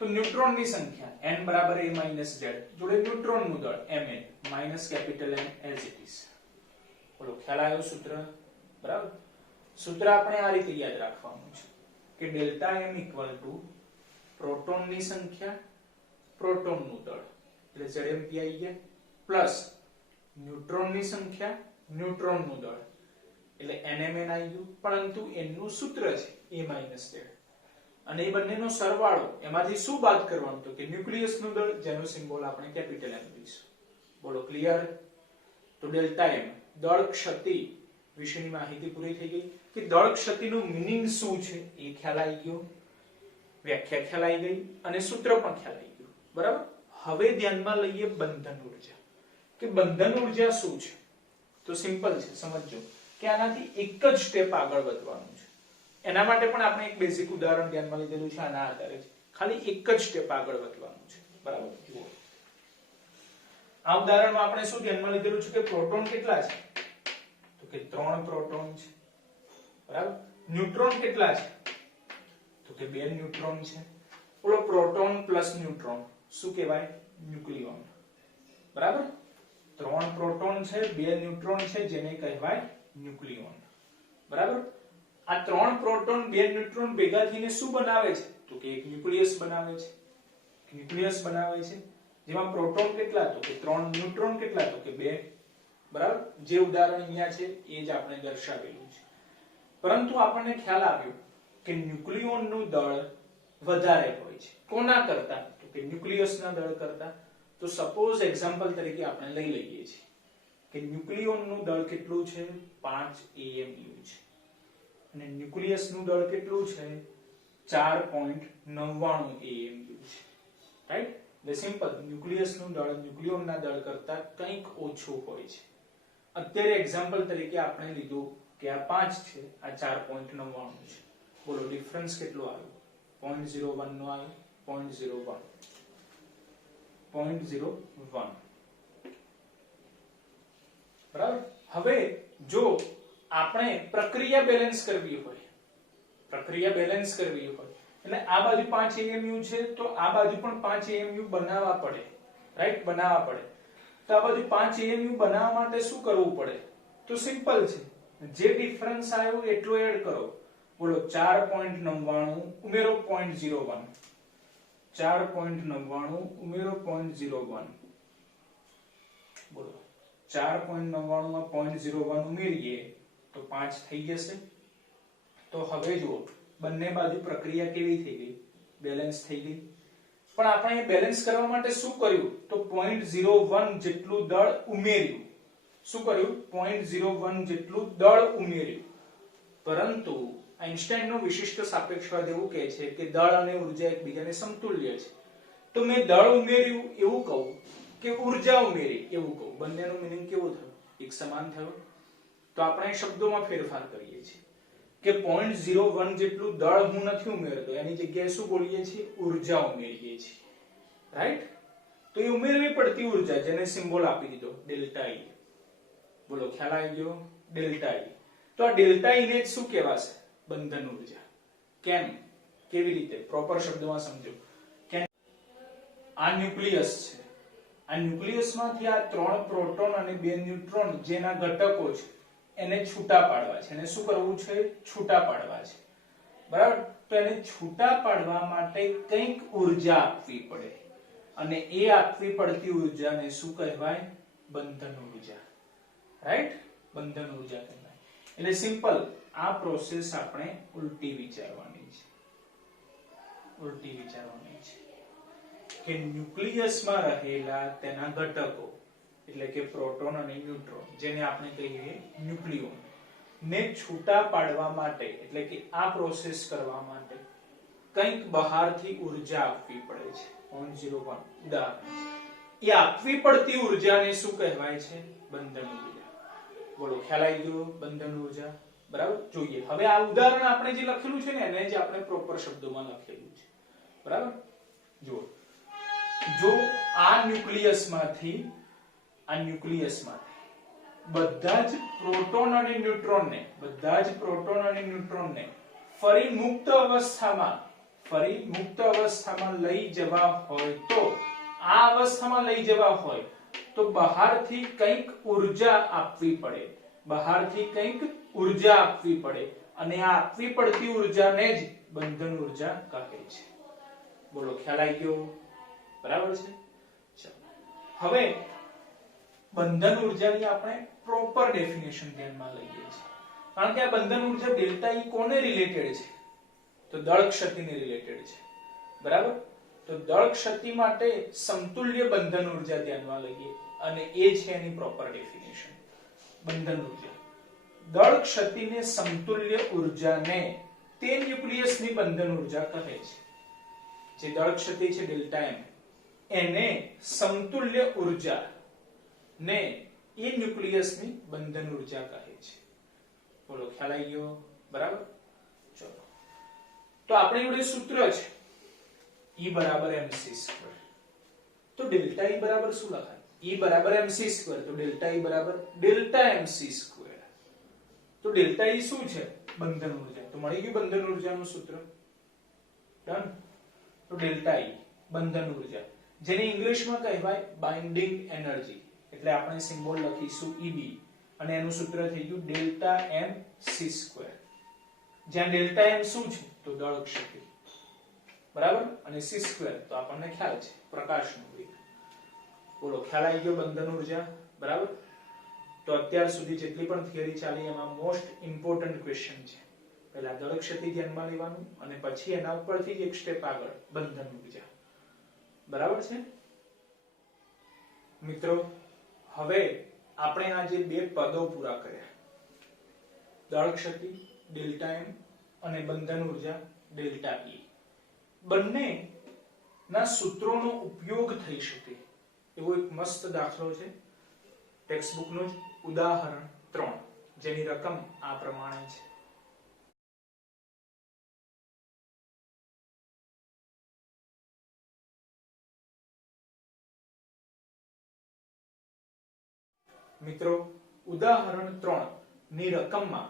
તો ન્યુટ્રોનની સંખ્યા n બરાબર A - Z જોડે ન્યુટ્રોનનું દળ Mn minus capital N as it is. બોલો, ખ્યાલ આવ્યો સૂત્ર? બરાબર? સૂત્ર આપણે આ રીતે યાદ રાખવાનું છે કે ડેલ્ટા M ઇક્વલ ટુ પ્રોટોનની સંખ્યા, પ્રોટોનનું દળ એટલે ZMP આવી ગયા, પ્લસ ન્યુટ્રોનની સંખ્યા, ન્યુટ્રોનનું દળ એટલે NMN આવી ગયું. પરંતુ એનું સૂત્ર છે A - Z. અને એ બંનેનો સરવાળો, એમાંથી શું બાદ કરવાનું? તો કે ન્યુક્લિયસનું દળ જેનો સિમ્બોલ આપણે કેપિટલ M લઈશું. બોલો, ક્લિયર? તો ડેલ્ટા M દળ ક્ષતિ વિશેની માહિતી પૂરી થઈ ગઈ. કે દળ ક્ષતિનું મીનિંગ શું છે એ ખ્યાલ આવી ગયો, વ્યાખ્યા ખ્યાલ આવી ગઈ અને સૂત્ર પણ ખ્યાલ આવી ગયું. બરાબર? હવે ધ્યાનમાં લઈએ બંધન ઊર્જા. કે બંધન ઉર્જા શું છે, તો સિમ્પલ છે, સમજજો કે આનાથી એક જ સ્ટેપ આગળ વધવાનું છે. એના માટે પણ આપણે એક બેઝિક ઉદાહરણ ધ્યાનમાં લીધેલું છે, આના આધારે ખાલી એક જ સ્ટેપ આગળ વધવાનું છે. બરાબર, જુઓ આ ઉદાહરણમાં આપણે શું ધ્યાનમાં લીધેલું છે કે પ્રોટોન કેટલા છે, તો કે 3 પ્રોટોન છે. બરાબર, ન્યુટ્રોન કેટલા છે, તો કે 2 ન્યુટ્રોન છે. બોલો પ્રોટોન પ્લસ ન્યુટ્રોન શું કહેવાય, ન્યુક્લિયોન. બરાબર, 3 પ્રોટોન છે, 2 ન્યુટ્રોન છે, જેને કહેવાય ન્યુક્લિયોન. બરાબર, આ 3 પ્રોટોન 2 ન્યુટ્રોન ભેગા થઈને શું બનાવે છે, તો કે એક ન્યુક્લિયસ બનાવે છે. ન્યુક્લિયસ બનાવે છે જેમાં પ્રોટોન કેટલા, તો કે 3, ન્યુટ્રોન કેટલા, તો કે 2. બરાબર, જે ઉદાહરણ અહીંયા છે એ જ આપણે દર્શાવેલું છે. પરંતુ આપણને ખ્યાલ આવ્યો કે ન્યુક્લિયોનનું દળ વધારે હોય છે. કોના કરતા, તો કે ન્યુક્લિયસના દળ કરતા. તો સપોઝ એક્ઝામ્પલ તરીકે આપણે લઈ લઈએ છીએ કે ન્યુક્લિયોનનું દળ કેટલું છે, 5 AMU છે અને ન્યુક્લિયસનું દળ કેટલું છે, 4.99 AMU છે. રાઈટ, એટલે સિમ્પલ, ન્યુક્લિયસનું દળ ન્યુક્લિયોનના દળ કરતા કંઈક ઓછું હોય છે. અત્યારે એક્ઝામ્પલ તરીકે આપણે લીધું કે આ 5 છે, આ 4.99 છે. બોલો ડિફરન્સ કેટલો આવ્યો, 0.01 નો આવ્યો, 0.01. બરાબર, હવે જો આપણે પ્રક્રિયા બેલેન્સ કરવી હોય એટલે આ બાજુ 5 AMU છે તો આ બાજુ પણ 5 AMU બનાવવા પડે. રાઈટ, બનાવવા પડે. તો આ બાજુ 5 AMU બનાવવા માટે શું કરવું પડે, તો સિમ્પલ છે, જે ડિફરન્સ આવ્યો એટલો એડ કરો. બોલો 4.99 ઉમેરો 0.01, 4.99 ઉમેરો 0.01. બોલો 4.99 માં 0.01 ઉમેરીએ તો 5 થઈ જશે. તો હવે જુઓ બંને બાજુ પ્રક્રિયા કેવી થઈ ગઈ, બેલેન્સ થઈ ગઈ. પણ આપણે બેલેન્સ કરવા માટે શું કર્યું, તો 0.01 જેટલું દળ ઉમેર્યું. શું કર્યું, 0.01 જેટલું દળ ઉમેર્યું. પરંતુ આઇન્સ્ટાઈનનો વિશિષ્ટ સાપેક્ષવાદ એવું કહે છે કે દળ અને ઊર્જા એકબીજાને સમતુલ્ય છે. તો મેં દળ ઉમેર્યું એવું કહું કે ઊર્જા ઉમેરી એવું કહું, બંનેનો મીનિંગ કેવો થયો, એક સમાન થયો. તો આપણે શબ્દોમાં ફેરફાર કરીએ છીએ કે 0.01 જેટલું દળ હું નથી ઉમેરતો, એની જગ્યાએ શું બોલીએ છીએ, ઊર્જા ઉમેરીએ છીએ. રાઈટ, તો એ ઉમેરવી પડતી ઊર્જા જેને સિમ્બોલ આપી દીધો ડેલ્ટા E. બોલો ખ્યાલ આવી ગયો, ડેલ્ટા E. તો આ ડેલ્ટા E ને શું કહેવાશે, બંધન ઊર્જા. કેમ, કેવી રીતે, પ્રોપર શબ્દોમાં સમજો. કે આ ન્યુક્લિયસ છે, આ ન્યુક્લિયસમાંથી આ 3 પ્રોટોન અને 2 ન્યુટ્રોન જેના ઘટકો છે એને છૂટા પાડવા છે. એને શું કરવું છે, છૂટા પાડવા છે. બરાબર, તો એને છૂટા પાડવા માટે કંઈક ઊર્જા આપવી પડે અને એ આપવી પડતી ઊર્જાને શું કહેવાય, બંધન ઊર્જા. રાઈટ, બંધન ઊર્જા કહેવાય. એટલે સિમ્પલ, આ પ્રોસેસ આપણે ઉલટી વિચારવાની છે. ઉલટી વિચારવાની છે કે ન્યુક્લિયસમાં રહેલા તેના ઘટકો એટલે કે પ્રોટોન અને ન્યુટ્રોન, જેને આપણે કહીએ ન્યુક્લિયોન, ને છૂટા પાડવા માટે એટલે કે આ પ્રોસેસ કરવા માટે કંઈક બહારથી ઊર્જા આપવી પડે છે. 0.01 ઉદાહરણ, એ આપવી પડતી ઊર્જાને શું કહેવાય છે, બંધન ઊર્જા. બોલો ખ્યાલ આવી ગયો, બંધન ઊર્જા. બરાબર, જોઈએ હવે આ ઉદાહરણ આપણે જે લખેલું છે ને એને જ આપણે પ્રોપર શબ્દોમાં લખેલું છે. બરાબર, જો આ ન્યુક્લિયસમાંથી બધા જ પ્રોટોન અને ન્યુટ્રોનને ફરી મુક્ત અવસ્થામાં લઈ જવા હોય તો આ અવસ્થામાં લઈ જવા હોય તો બહારથી કંઈક ઊર્જા આપવી પડે અને આ આપવી પડતી ઊર્જાને જ બંધન ઊર્જા કહે છે. બોલો ખ્યાલ આવી ગયો, બરાબર છે. ચાલો હવે બંધન ઊર્જાની આપણે પ્રોપર ડેફિનેશન ધ્યાનમાં લઈએ છીએ, કારણ કે આ બંધન ઊર્જા ડેલ્ટા E કોને રિલેટેડ છે, તો દળ ક્ષતિને રિલેટેડ છે. બરાબર, તો દળ ક્ષતિ માટે સમતુલ્ય બંધન ઊર્જા ધ્યાનમાં લઈએ અને એ છે એની પ્રોપર ડેફિનેશન. બંધન ઊર્જા, દળ ક્ષતિને સમતુલ્ય ઊર્જાને તે ન્યુક્લિયસની બંધન ઊર્જા કહે છે. જે દળ ક્ષતિ છે ડેલ્ટા M, એને સમતુલ્ય ઊર્જા ને એ ન્યુક્લિયસની બંધન ઉર્જા કહે છે. બોલો ખ્યાલ આવી ગયો? બરાબર. ચલો તો આપણી જોડે સૂત્ર છે E બરાબર mc². તો ડેલ્ટા E બરાબર શું લખાય? E બરાબર mc², તો ડેલ્ટા E બરાબર ડેલ્ટા mc². તો ડેલ્ટા E શું છે? બંધન ઉર્જા. તો મળી ગયું બંધન ઉર્જાનું સૂત્ર. ડન. તો ડેલ્ટા E બંધન ઉર્જા, જેને ઇંગ્લિશમાં કહેવાય બાઇન્ડિંગ એનર્જી, એટલે આપણે સિમ્બોલ લખીશું EB અને એનું સૂત્ર થઈ ગયું ડેલ્ટા mc². જ્યાં ડેલ્ટા m શું છે? તો દળ શક્તિ, બરાબર, અને c² તો આપણને ખ્યાલ છે પ્રકાશનું વેગ. બોલો ખ્યાલ આવી ગયો બંધન ઉર્જા? બરાબર. તો અત્યાર સુધી જેટલી પણ થિયરી ચાલી એમાં મોસ્ટ ઇમ્પોર્ટન્ટ ક્વેશ્ચન છે. પહેલા દળ ક્ષતિ ધ્યાનમાં લેવાનું અને પછી એના ઉપરથી એક સ્ટેપ આગળ બંધન ઉર્જા. બરાબર છે મિત્રો? હવે આપણે આ જે બે પદો પૂરા કર્યા, દળ ક્ષતિ ડેલ્ટા m અને બંધન ઉર્જા ડેલ્ટા E, બંને ના સૂત્રોનો ઉપયોગ થઈ શકે એવો એક મસ્ત દાખલો છે ટેક્સ્ટબુકનું જ ઉદાહરણ 3, જેની રકમ આ પ્રમાણે છે. મિત્રો ઉદાહરણ 3 ની રકમમાં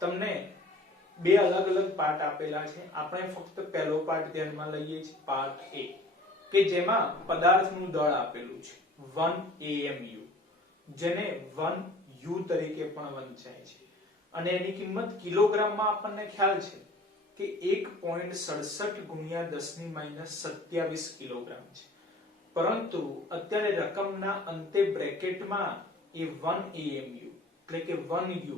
તમને બે અલગ અલગ પાર્ટ આપેલા છે. આપણે ફક્ત પહેલો પાર્ટ ધ્યાનમાં લઈએ છીએ, પાર્ટ A, કે જેમાં પદાર્થનું દળ આપેલું છે 1 AMU, જેને 1 U તરીકે પણ વંચાય છે અને એની કિંમત કિલોગ્રામમાં આપણને ખ્યાલ છે કે 1.67 ગુણ્યા 10⁻27 કિલોગ્રામ છે. પરંતુ અત્યારે રકમના અંતે બ્રેકેટમાં એ 1 AMU એટલે કે 1 U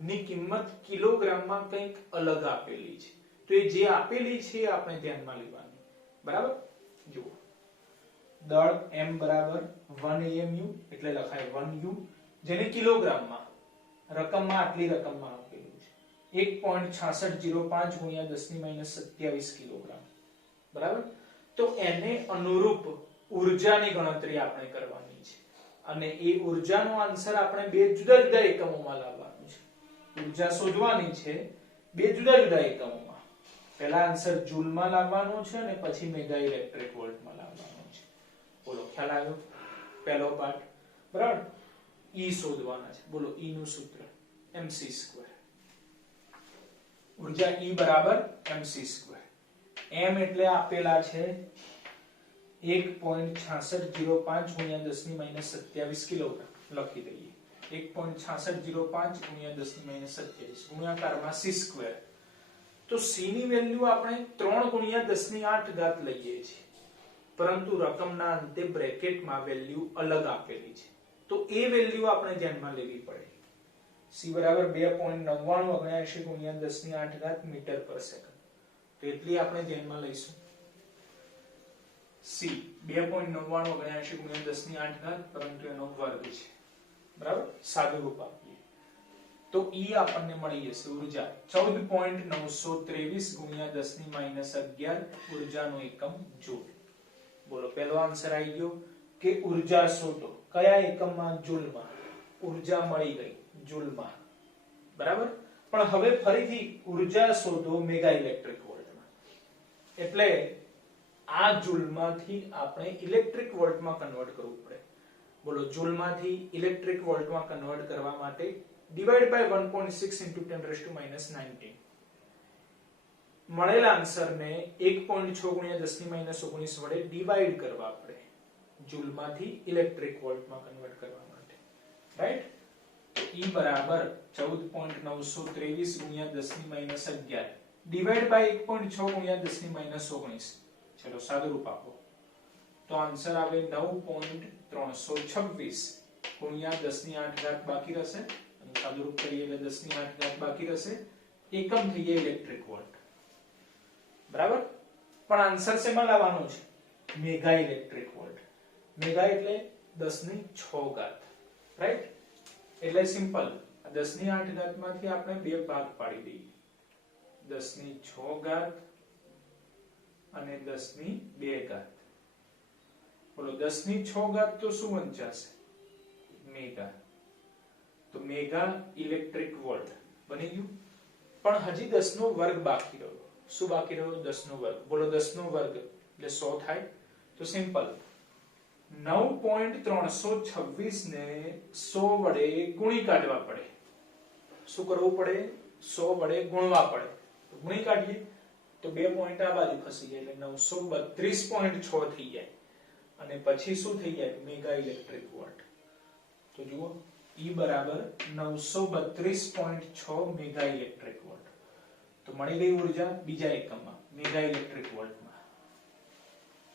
ની કિંમત કિલોગ્રામમાં કંઈક અલગ આપેલી છે. તો એ જે આપેલી છે એ આપણે ધ્યાનમાં લેવાની. બરાબર? જુઓ, દળ m બરાબર 1 AMU એટલે લખાય 1 U, જેને કિલોગ્રામમાં રકમમાં આટલી રકમમાં આપેલું છે 1.6605 ગુણ્યા 10⁻27 કિલોગ્રામ. બરાબર? તો એને અનુરૂપ ઊર્જાની ગણતરી આપણે કરવાની છે અને એ ઊર્જાનો આન્સર આપણે બે જુદા જુદા એકમોમાં લાવવાનું છે. ઊર્જા શોધવાની છે બે જુદા જુદા એકમોમાં. પહેલા આન્સર જૂલમાં લાવવાનો છે અને પછી મેગા ઇલેક્ટ્રિક વોલ્ટમાં લાવવાનો છે. બોલો ખ્યાલ આવ્યો? પહેલો પાર્ટ. બરાબર. E શોધવાના છે. બોલો E નું સૂત્ર mc². ઊર્જા E બરાબર mc². m એટલે આપેલા છે 1.6605 ગુણ્યા 10⁻27 કિલોગ્રામ. લખી દઈએ 1.6605 ગુણ્યા 10⁻27 ગુણાકારમાં c². તો c ની વેલ્યુ આપણે 3 ગુણ્યા 10⁸ લઈએ છીએ, પરંતુ રકમના અંતે બ્રેકેટમાં વેલ્યુ અલગ આપેલી છે. તો એ વેલ્યુ આપણે ધ્યાનમાં લેવી પડે. c બરાબર 2.9979 ગુણ્યા 10⁸ મીટર પર સેકન્ડ. તો એટલી આપણે ધ્યાનમાં લઈશું. c 2.9979 ગુણ્યા 10⁸, પરંતુ એનો વર્ગ છે. બરાબર? સાદું રૂપ આપીએ તો E આપણને મળી જશે ઊર્જા 14.923 ગુણ્યા 10⁻11 ઊર્જાનો એકમ જૂલ. બોલો પહેલો આન્સર આવી ગયો કે ઊર્જા શોધો. કયા એકમમાં? જૂલમાં. ઊર્જા મળી ગઈ જૂલમાં. બરાબર? પણ હવે ફરીથી ઊર્જા શોધો મેગા ઇલેક્ટ્રિક વોલ્ટમાં. એટલે આ જૂલમાંથી આપણે ઇલેક્ટ્રિક વોલ્ટમાં કન્વર્ટ કરવું પડે. બોલો જૂલમાંથી ઇલેક્ટ્રિક વોલ્ટમાં કન્વર્ટ કરવા માટે ડિવાઇડ બાય 1.6 * 10⁻19. મળેલા આન્સરને 1.6 ગુણ્યા 10⁻19 વડે ડિવાઇડ કરવા પડે જૂલમાંથી ઇલેક્ટ્રિક વોલ્ટમાં કન્વર્ટ કરવા માટે. રાઈટ? E બરાબર 14.923 ગુણ્યા 10⁻11 ડિવાઇડ બાય 1.6 ગુણ્યા 10⁻19. ચલો સાદું રૂપ આપો તો આન્સર આવે 9.326 ગુણ્યા 10⁸ બાકી રહેશે અને સાદું રૂપ કરીએ એટલે 10⁸ બાકી રહેશે. એકમ થઈ જાય ઇલેક્ટ્રિક વોલ્ટ. બરાબર? પણ આન્સર શેમાં લાવવાનો છે? Mega electric volt. મેગા એટલે 10⁶. રાઈટ? એટલે સિમ્પલ 10⁸ માંથી આપણે બે ભાગ પાડી દઈએ, 10⁶ અને 10⁵. બોલો 10⁶ તો શું વંચાશે? મેગા. તો મેગા ઇલેક્ટ્રિક વોલ્ટ બની ગયું. પણ હજી 10 નો વર્ગ બાકી રહ્યો. શું બાકી રહ્યો? 10 નો વર્ગ. બોલો 10 નો વર્ગ એટલે 100 થાય. તો સિમ્પલ 9.326 ને 100 વડે ગુણી કાઢવા પડે. શું કરવું પડે? 100 વડે ગુણવા પડે. તો ગુણી કાઢીએ તો 2 પોઈન્ટ આ બાજુ ખસી જાય એટલે 932.6 થઈ જાય. અને પછી શું થઈ જાય? Mega electric volt. તો જુઓ E બરાબર 932.6 મેગા ઇલેક્ટ્રિક વોલ્ટ. તો મળી ગઈ ઉર્જા બીજા એકમમાં મેગા ઇલેક્ટ્રિક વોલ્ટમાં.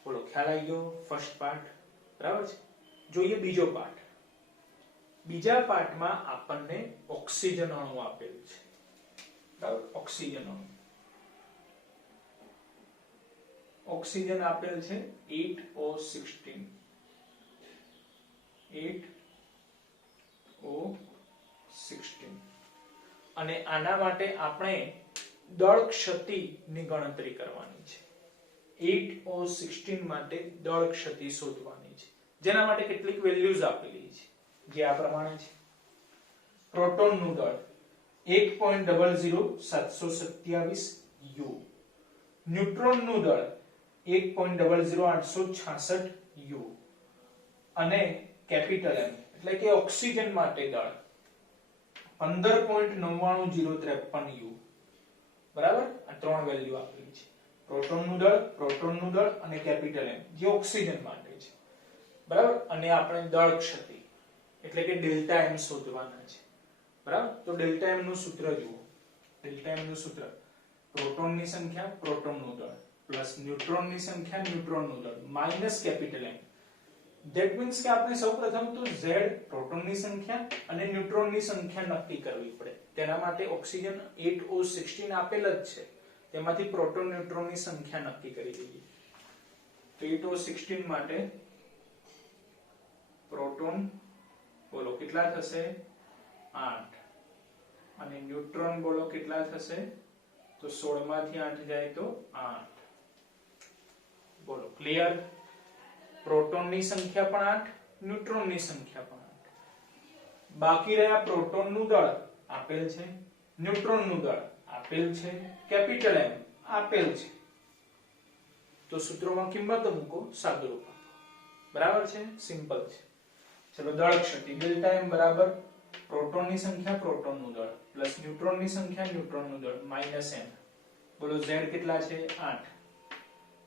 બોલો ખ્યાલ આવી ગયો? ફર્સ્ટ પાર્ટ બરાબર છે. જોઈએ બીજો પાર્ટ. બીજા પાર્ટમાં આપણને ઓક્સિજન અણુ આપેલું છે. બરાબર, ઓક્સિજન અણુ. ઓક્સિજન આપેલ છે 8O16 અને આના માટે આપણે દળ ક્ષતિની ગણતરી કરવાની છે. 8O16 માટે દળ ક્ષતિ શોધવાની છે. જેના માટે કેટલીક વેલ્યુઝ આપેલી છે જે આ પ્રમાણે છે. પ્રોટોનનું દળ 1.00727 U, ન્યુટ્રોનનું દળ 1.00866 U અને કેપિટલ M એટલે કે ઓક્સિજન માટે દળ 15.99053 U. બરાબર, આ ત્રણ વેલ્યુ આપેલી છે. પ્રોટોનનું દળ અને કેપિટલ M જે ઓક્સિજન માટે છે. બરાબર, અને આપણે દળ ક્ષતિ એટલે કે ડેલ્ટા M શોધવાના છે. બરાબર, તો ડેલ્ટા M નું સૂત્ર જુઓ. ડેલ્ટા M નું સૂત્ર પ્રોટોનની સંખ્યા પ્રોટોનનું દળ પ્લસ ન્યુટ્રોનની સંખ્યા ન્યુટ્રોનનું દળ minus capital M. That means કે આપણે સૌપ્રથમ તો Z પ્રોટોનની સંખ્યા અને ન્યુટ્રોનની સંખ્યા નક્કી કરવી પડે. તેના માટે ઓક્સિજન 8O16 આપેલ જ છે. તેમાંથી પ્રોટોન ન્યુટ્રોનની સંખ્યા નક્કી કરી દઈએ. તો 8O16 માટે પ્રોટોન બોલો કેટલા થશે? 8 અને ન્યુટ્રોન બોલો કેટલા થશે? તો 16 માંથી 8 જાય તો 8. બોલો ક્લિયર? પ્રોટોનની સંખ્યા પણ 8, ન્યુટ્રોનની સંખ્યા પણ 8. બાકી રહ્યા પ્રોટોનનું દળ આપેલ છે, ન્યુટ્રોનનું દળ આપેલ છે, કેપિટલ M આપેલ છે. તો સૂત્રોમાં કિંમતો મૂકો, સાદુરૂપ આપો. બરાબર છે, સિમ્પલ છે. ચલો દળ ક્ષતિ ડેલ્ટા M બરાબર પ્રોટોનની સંખ્યા પ્રોટોનનું દળ પ્લસ ન્યુટ્રોનની સંખ્યા ન્યુટ્રોનનું દળ માઈનસ M. બોલો Z કેટલા છે? 8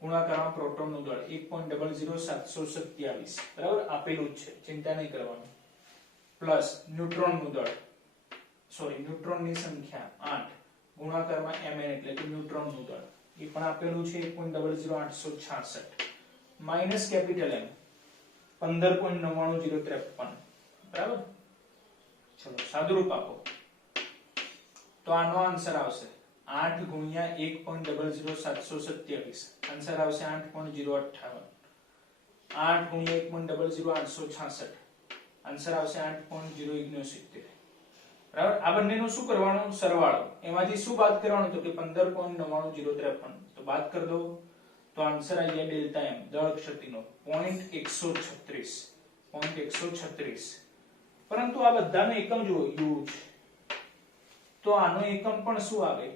ગુણાકારમાં પ્રોટોનનું દળ 1.00727 બરાબર આપેલું જ છે, ચિંતા નહીં કરવાની. પ્લસ ન્યુટ્રોનનું દળ ન્યુટ્રોનની સંખ્યા 8 ગુણાકારમાં Mn એટલે કે ન્યુટ્રોનનું દળ એ પણ આપેલું છે 1.00866 માઈનસ કેપિટલ M 15.99053 બરાબર. ચલો સાદુરૂપ આપો તો આનો આન્સર આવશે 8 ગુણ્યા 1.00727 આન્સર આવશે 8.058. 8 ગુણ્યા 1.00866 આન્સર આવશે 8.069. બરાબર. આ બંનેનો શું કરવાનું? સરવાળો. એમાંથી શું બાદ કરવાનું? તો કે 15.99053 તો બાદ કરી દો તો આન્સર આવી જાય ડેલ્ટા M દળ ક્ષતિનો 0.136. પરંતુ આ બધાનો એકમ જુઓ U છે. તો આનો એકમ પણ શું આવે?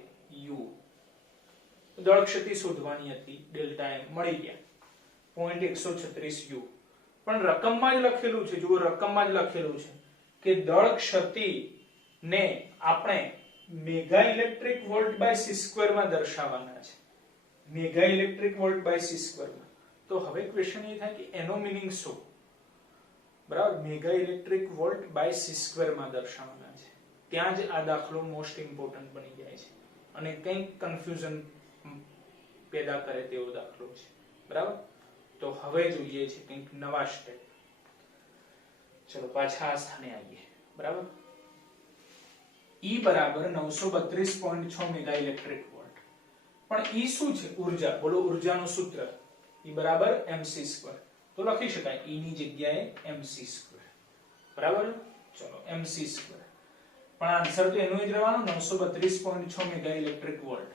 U. દળ ક્ષતિ શોધવાની હતી, ડેલ્ટા M મળી ગયા 0.136 U. પણ રકમમાં જ લખેલું છે, જુઓ રકમમાં જ લખેલું છે કે દળ ક્ષતિ ને આપણે mega electric volt by c² માં દર્શાવવાના છે. Mega electric volt by c² માં. તો હવે ક્વેશ્ચન એ થાય કે એનો મીનિંગ શું? બરાબર, mega electric volt by c² માં દર્શાવવાના છે. ત્યાં જ આ દાખલો મોસ્ટ ઇમ્પોર્ટન્ટ બની જાય છે અને કંઈક કન્ફ્યુઝન પેદા કરે તેવો દાખલો છે. બરાબર, તો હવે જોઈએ છે કંઈક નવા સ્ટેપ. ચલો પાછા આ સ્થાને આવીએ. બરાબર, E બરાબર 932.6 મેગા ઇલેક્ટ્રિક વોલ્ટ. પણ E શું છે? ઉર્જા. બોલો ઉર્જાનું સૂત્ર E બરાબર mc². તો લખી શકાય E ની જગ્યાએ mc². બરાબર, ચલો mc². પણ આન્સર તો એનો જ રહેવાનો 932.6 મેગા ઇલેક્ટ્રિક વોલ્ટ.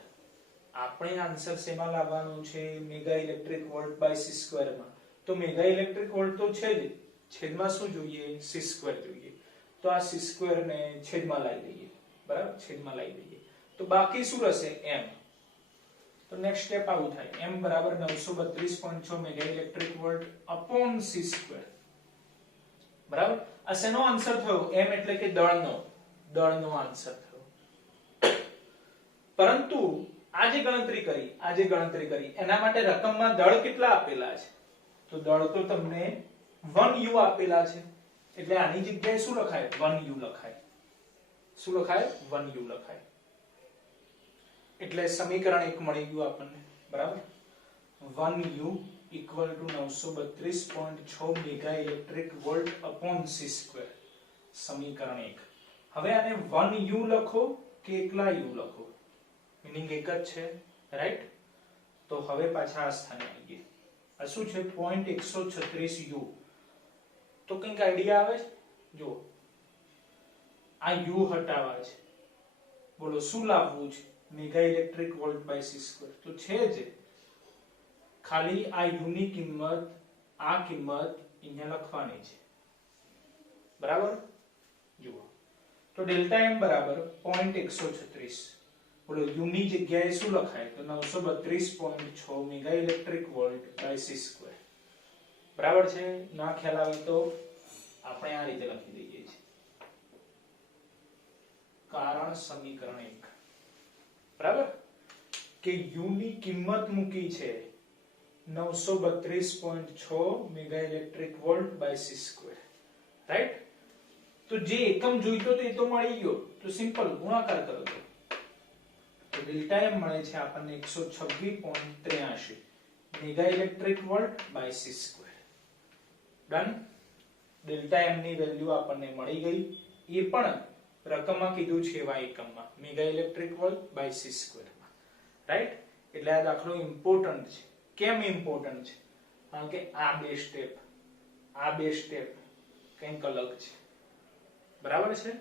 આપણે આન્સર શેમાં લાવવાનું છે? Mega electric volt by c² માં. તો મેગા ઇલેક્ટ્રિક વોલ્ટ તો છે જ, છેદમાં શું જોઈએ? c² જોઈએ. તો આ c² ને છેદમાં લાવી દઈએ. બરાબર, છેદમાં લાવી દઈએ તો બાકી શું રહેશે? m. તો નેક્સ્ટ સ્ટેપ આવું થાય, m બરાબર 932.6 mega electric volt upon c². બરાબર, આ શેનો આન્સર થયો? m એટલે કે દળનો આન્સર થયો. પરંતુ આ જે ગણતરી કરી એના માટે રકમમાં દળ કેટલા આપેલા છે? તો દળ તો તમને 1u આપેલા છે, એટલે આની જગ્યાએ શું લખાય? 1u લખાય. શું લખાય? 1u લખાય. એટલે સમીકરણ 1 મળી ગયું આપણને. બરાબર, 1u equal to 932.6 mega electric volt upon c². સમીકરણ 1. હવે આને 1u લખો કે એકલા u લખો, મીનિંગ એક જ છે, રાઈટ? તો હવે પાછા આ સ્થાને આવીએ. આ શું છે? 0.136u. તો કંઈક આઈડિયા આવે છે? જો આ u હટાવવા છે, બોલો શું લાવવું છે? Mega electric volt by c². તો છે જ, ખાલી આ u ની કિંમત, આ કિંમત અહીંયા લખવાની છે. બરાબર, જુઓ તો ડેલ્ટા m બરાબર 0.136. બોલો u ની જગ્યાએ શું લખાય? તો 932.6 mega electric volt by c². બરાબર છે? ના ખ્યાલ આવે તો આપણે આ રીતે લખી દઈએ છીએ. કારણ સમીકરણ 1. બરાબર, કે u ની કિંમત મૂકી છે 932.6 mega electric volt by c². Right? તો જે એકમ જોઈતો તો એ તો મળી ગયો, તો સિમ્પલ ગુણાકાર કરો તો ડેલ્ટા m મળે છે આપણને 126.83 mega electric volt by c². Done. Delta m ની વેલ્યુ આપણને મળી ગઈ, એ પણ રકમમાં કીધું છે એવા એકમમાં, mega electric volt by c² માં. રાઈટ? એટલે આ દાખલો ઇમ્પોર્ટન્ટ છે. કેમ ઇમ્પોર્ટન્ટ છે? કારણ કે આ બે સ્ટેપ કંઈક અલગ છે. બરાબર છે?